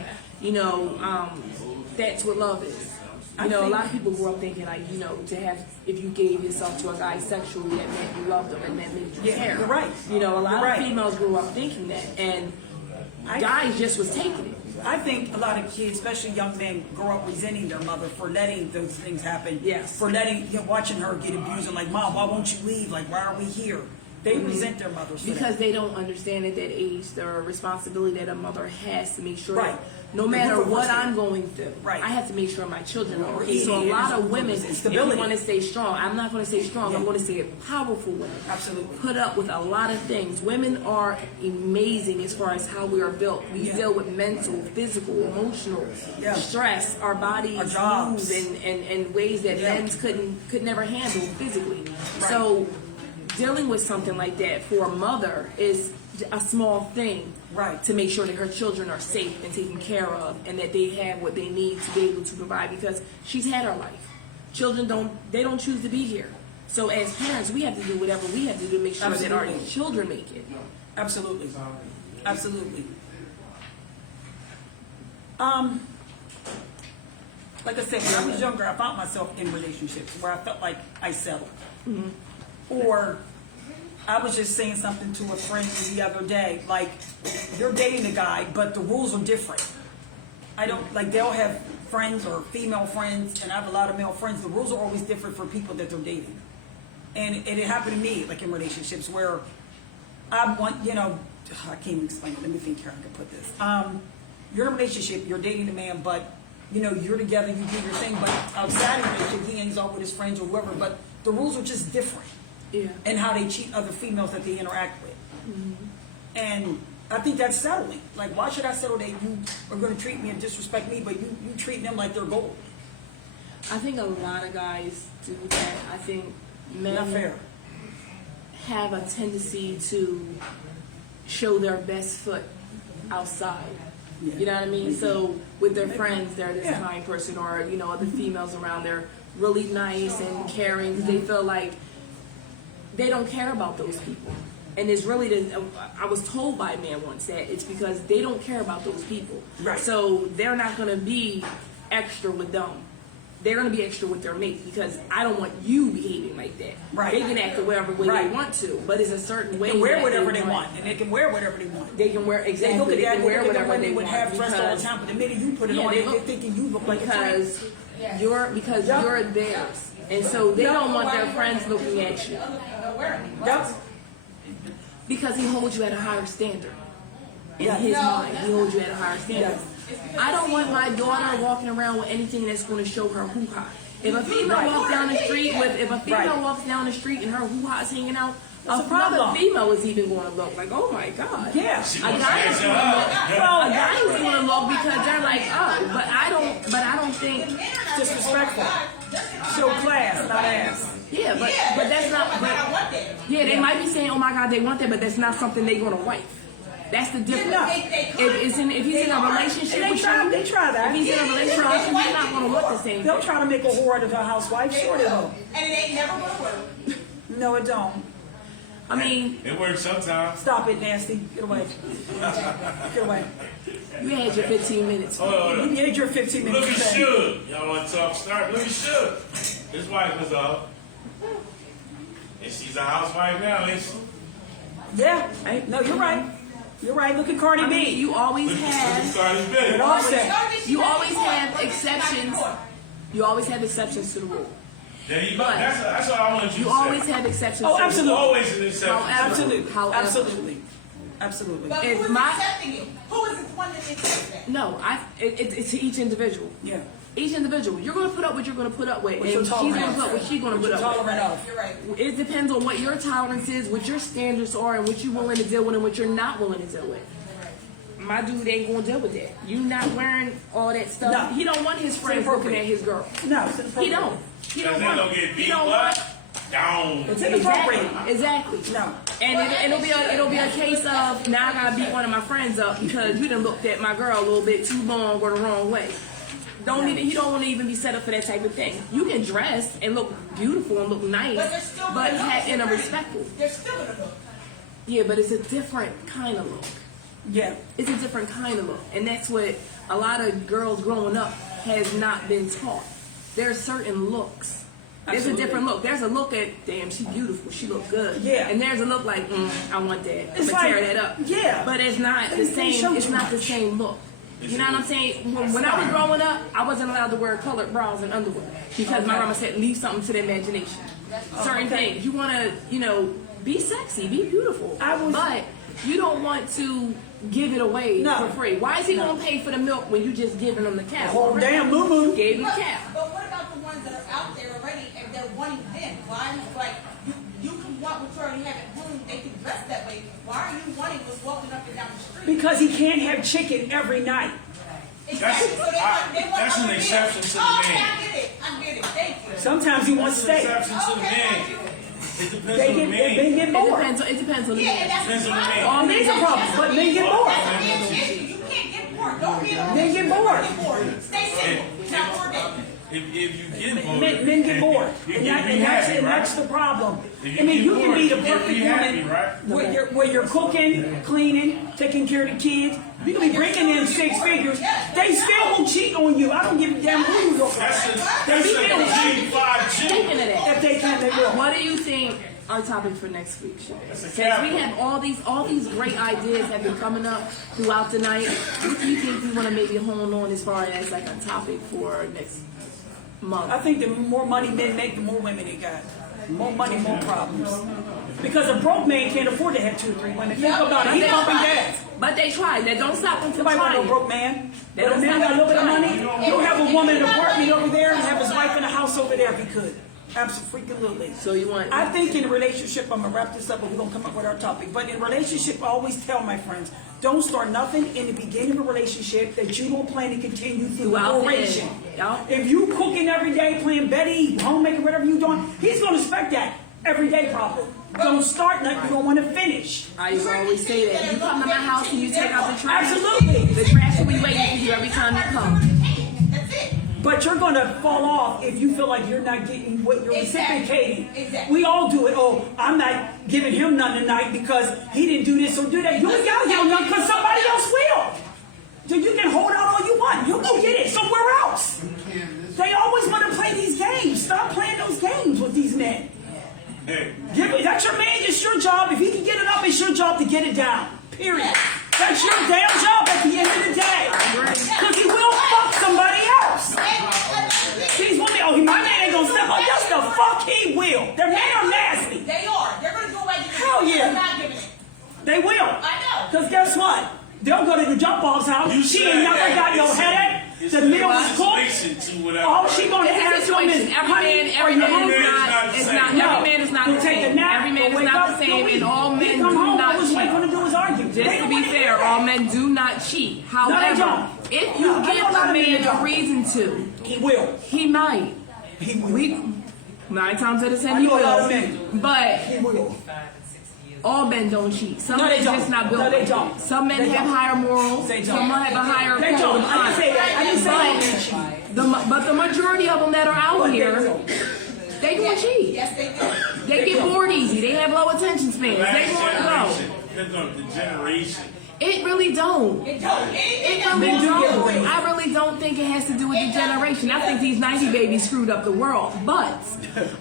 that's what love is. A lot of people grow up thinking like, if you gave yourself to a guy sexually, that meant you loved him and that made you care. You're right. A lot You're of females grew up thinking that, and guys just was taking it. I think a lot of kids, especially young men, grow up resenting their mother for letting those things happen. Yes. For watching her get abused and like, Mom, why won't you leave? Like, why are we here? They resent their mothers for Because that. they don't understand at that age the responsibility that a mother has to make sure Right. that no The matter mother what was I'm going through, Right. I have to make sure my children are Or okay. So a eating lot and of women, if you stability. want to stay strong, I'm not going to say strong, I'm going to say powerful women. Absolutely. Put up with a lot of things. Women are amazing as far as how we are built. We deal with mental, physical, emotional stress. Our bodies Our jobs. move in ways that men could never handle physically. Right. So dealing with something like that for a mother is a small thing, Right. to make sure that her children are safe and taken care of, and that they have what they need to be able to provide, because she's had her life. Children don't choose to be here. So as parents, we have to do whatever we have to do to make sure that our Absolutely. children make it. Absolutely. Absolutely. Like I said, when I was younger, I found myself in relationships where I felt like I settled. Or I was just saying something to a friend the other day, like, you're dating a guy, but the rules are different. They'll have friends or female friends, and I have a lot of male friends. The rules are always different for people that they're dating. And it happened to me, like in relationships where I can't even explain it. Let me think here, I can put this. You're in a relationship, you're dating a man, but you're together, you do your thing, but outside of the relationship, he hangs out with his friends or whoever, but the rules are just different. Yeah. And how they treat other females that they interact with. And I think that's settling. Like, why should I settle that you are going to treat me and disrespect me, but you treat them like they're gold? I think a lot of guys do that. I think men Not fair. have a tendency to show their best foot outside. Yeah. You know what I mean? So with their friends, they're this Yeah. kind person, or other females around, they're really nice and caring. They feel like they don't care about those people. And it's really, I was told by a man once that it's because they don't care about those people. Right. So they're not going to be extra with them. They're going to be extra with their mate, because I don't want you behaving like that. Right. They can act whatever way they Right. want to, but it's a certain way. They can wear that whatever they want, and they can wear whatever they want. They can wear, They exactly. look at They that, can they wear look at whatever women they with want. half dressed all the because- time, but the minute you put it Yeah, on, they they're look- thinking you look like a because tramp. you're theirs, and so they don't want their friends looking at you, Yep. because he holds you at a higher standard. In Yeah. his mind, he holds you at a higher standard. Yes. I don't want my daughter walking around with anything that's going to show her hoo-ha. If a female walks down the street walks down the street and her hoo-ha's hanging out, That's a another problem. female is even going to look like, oh my God. Yeah. A guy is going to look. A guy is going to look because they're like, oh, but I don't think. Disrespectful. Show class, not ass. Yeah, but that's not. But, yeah, they might be saying, oh my God, they want that, but that's not something they're going to wife. That's the difference. No. If he's in a relationship They with try- you, they try that. if he's in a relationship with you, you're not gonna want the same They'll thing. try to make a whore out of a housewife. Sure they will. And it ain't never gonna work. No, it don't. I mean, It works sometimes. Stop it, nasty. Get away. Get away. you had your 15 minutes. Hold on. You had your 15 Look minutes. at today. Suge. Y'all want to talk start? Look at Suge. His wife was up. And she's a housewife now, ain't she? Yeah. No, you're right. You're right. Look at Cardi I mean, B. you always Look at have, Cardi B. And Offset. you always have exceptions. You always have exceptions to the rule. There you go. But That's what I want you You to always say. have exceptions. Oh, to absolutely. The rule. Always an exception. However, Absolutely. however, Absolutely. Absolutely. But If who is my- accepting it? Who is the one that accepts that? No, it's to each individual. Yeah. Each individual, you're going to put up what you're going to put up with, What's your and she's going to tolerance? put up what she's going to put You're up with. tolerant of. You're right. It depends on what your tolerance is, what your standards are, and what you're willing to deal with, and what you're not willing to deal with. My dude ain't gonna deal with that. You not wearing all that stuff. No. He don't want his friends looking at his girl. No, it's He inappropriate. don't. He don't Because they want. don't get He beat don't want. up. Down. It's inappropriate. Exactly. No. And it'll be a case of now I gotta beat one of my friends up because you done looked at my girl a little bit too long or the wrong way. You don't want to even be set up for that type of thing. You can dress and look beautiful and look nice, But they're still but gonna look in a pretty. respectful. They're still gonna look. Yeah, but it's a different kind of look. Yeah. It's a different kind of look, and that's what a lot of girls growing up has not been taught. There are certain looks. There's Absolutely. a different look. There's a look at, damn, she beautiful, she look good. Yeah. And there's a look like, I want that. It's But tear like- that up. yeah. But it's not the They same. show It's too not the much. same look. You know what I'm saying? When I was growing up, I wasn't allowed to wear colored bras and underwear because my mama said leave something to the imagination. Certain things you want to, be sexy, be beautiful, but you don't want to give it away No. for free. Why is he gonna pay for the milk when you just giving him the cow? Whole damn moo-moo. Gave him the But, cow. but what about the ones that are out there already and they're wanting them? Why, like, you can want what you already have at home, they can dress that way. Why are you wanting what's walking up and down the street? Because he can't have chicken every night. Exactly. So they want That's an other exception meals. to the Okay, man. I get it. Thank you. Sometimes he wants That's an steak. exception to the man. It depends They on the get, man. they get It bored. depends. It depends on the Yeah, and man. that's Depends on the fine. man. All men's are problems, but men get bored. That's a man's issue. You can't get bored. Don't be a They get bored. Stay single. Not bored. If you get bored, Men get bored. You And, can be that's, happy, and right? that's the problem. If I mean, you get can be the bored, you perfect be happy, woman right? where you're cooking, cleaning, taking care of the kids. You can be bringing in 6 figures. They still will cheat on you. I don't give a damn who you look That's like. a They still will cheat. G5G. Speaking of that, If they can, they will. what do you think our topic for next week should be? That's a Since we capital. have all these great ideas have been coming up throughout the night, what do you think we want to maybe hone on as far as like a topic for next month? I think the more money men make, the more women they got. More money, more problems. Because a broke man can't afford to have 2 or 3 women. Think about it. He's pumping gas. But they tried. That don't stop them from Nobody want no trying. broke man. They But a don't man stop got a little bit of trying. money. He'll have a woman in an apartment over there and have his wife in the house over there if he could. Absolutely. So you want? I think in a relationship, I'm gonna wrap this up, but we're gonna come up with our topic. But in a relationship, I always tell my friends, don't start nothing in the beginning of a relationship that you don't plan to continue through the Throughout whole the end. relationship. Yup. If you cooking every day, playing Betty, homemaker, whatever you doing, he's gonna expect that every day probably. Don't start nothing you don't want to finish. I used to always say that. You come to my house and you take out the trash. Absolutely. The trash will be waiting for you every time you come. That's it. But you're going to fall off if you feel like you're not getting what you're Exactly. reciprocating. Exactly. We all do it. Oh, I'm not giving him none tonight because he didn't do this or do that. You ain't got to give him none because somebody else will. So you can hold out all you want. You go get it somewhere else. They always want to play these games. Stop playing those games with these men. Hey, That's your man. It's your job. If he can get it up, it's your job to get it down. Period. That's your damn job at the end of the day. Because he will fuck somebody else. These women, oh, my man ain't gonna step up. Yes, the fuck he will. Their men are nasty. They are. They're going to go away. Hell yeah. They're not giving it. They will. I know. Because guess what? They'll go to the jump off's house. You She said ain't never that. got no headache. it's The meal is cooked. situation to whatever. All she gonna It's a ask them situation. is, Every honey, man are is you not. hungry? It's not. No. Every man is not Go the take a same. nap, Every man go is wake not up, the same, go eat. and all He men come do home, not all his wife cheat. gonna do is argue. Just They to don't be wanna fair, hear all that. men do not cheat. However, don't. if you No, I give know a lot a of men man a don't. reason to, He will. he might. He will. We 9 times out of 10 I he know a lot of will. men. But He will. all men don't cheat. Some No, they men don't. just not built No, they like don't. that. Some men They have don't. higher morals. They don't. Some men have a higher They code don't. of I didn't say honor. that. I didn't say that. But the majority of them that are out But they here, don't. they gonna cheat. Yes, they do. They get bored easy. They have low attention spans. They gonna go. Depends on the generation. It really don't. It don't. It really don't. I really don't think it has to do with the generation. I think these 90 babies screwed up the world, but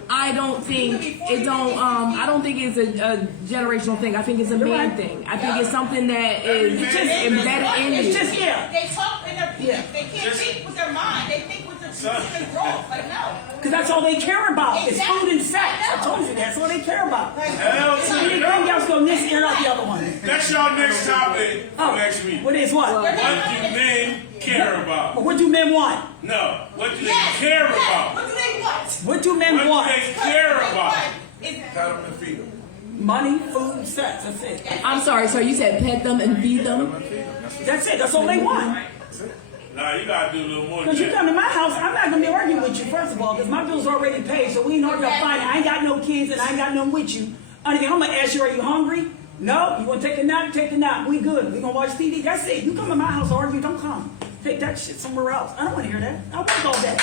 I don't think it don't. I don't think it's a generational thing. I think it's a man thing. I think it's something that is just embedded in It's you. just, yeah. They talk in their, Yeah. they can't think with their mind. They think with their growth. Like, no. Because that's all they care about. It's Exactly. food and sex. I told you that's all they care about. Hell to the Anything no. else go this ear, not the other one. That's y'all next topic Oh, next week. what is what? What do men care about? What do men want? No. What do they Yes, care yes. about? What do they want? What do men What want? do they care about? Money, food, sex. That's it. I'm sorry, sir. You said pet them and feed them. That's it. That's all they want. Nah, you gotta do a little more than Because you that. come to my house, I'm not going to be arguing with you, first of all, because my bill's already paid, so we ain't arguing fine. I ain't got no kids and I ain't got none with you. Only thing I'm going to ask you, are you hungry? No? You want to take a nap? Take a nap. We good. We going to watch TV? That's it. You come to my house argue, don't come. Take that shit somewhere else. I don't want to hear that. I want all that.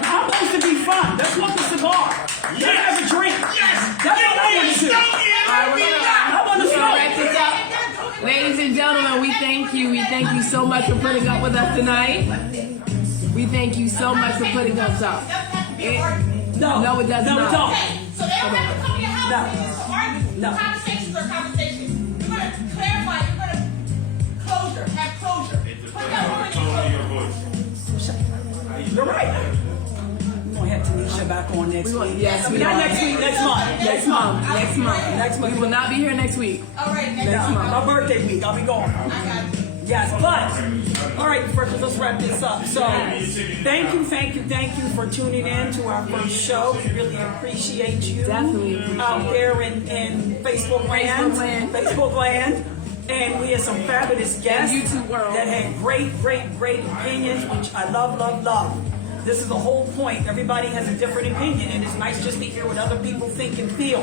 I'm supposed to be fun. Let's smoke a cigar. Let's have a drink. Yes! That's what I want to do. I want to Wrap smoke. this up. Ladies and gentlemen, we thank you. We thank you so much for putting up with us tonight. We thank you so much for putting us up. No, it does No, not. it don't. Okay, so they don't have to come to your house No. to argue. No. Conversations are conversations. You're going to clarify. You're going to closure. Have closure. Put that woman in Tone of your closure. voice. You're right. We're going to have Tanisha back on next week. Yes, we Not are. next week, next month. Next month. Next month. Next month. We will not be here next week. All right, next Yeah, month. my birthday week, I'll be gone. I got you. Yes, but, all right, first let's wrap this up. So, thank you for tuning in to our first show. We really appreciate you. Definitely. Out there in Facebook land. Facebook land. And we had some fabulous guests YouTube world. that had great opinions, which I love. This is the whole point. Everybody has a different opinion, and it's nice just to hear what other people think and feel.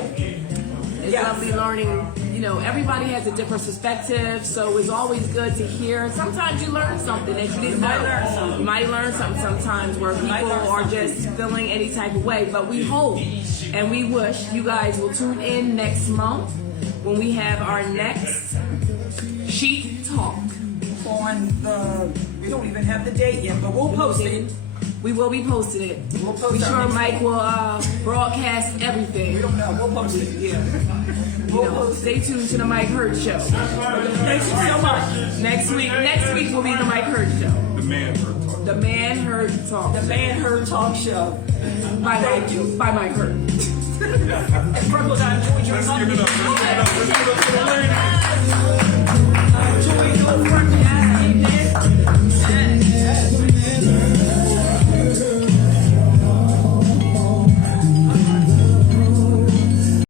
It's lovely learning. You know, everybody has a different perspective, so it's always good to hear. Sometimes you learn something that you didn't know. You might learn something sometimes where people are just feeling any type of way. But we hope and we wish you guys will tune in next month when we have our next Chic Talk. We don't even have the date yet, but we'll post it. We will be posting it. We'll post Be our sure next Mike will broadcast everything. We don't know. We'll post it. Yeah. We'll You know, post it. stay tuned to the Mike Hurt Show. Thank you so much. Next week will be the Mike Hurt Show. The man heard talk. The Man Hurt Talk. The Man Her Talk Show. By Mike Hurt. And Freckles, I enjoyed your Let's give it up. Let's give it up. Let's give it up.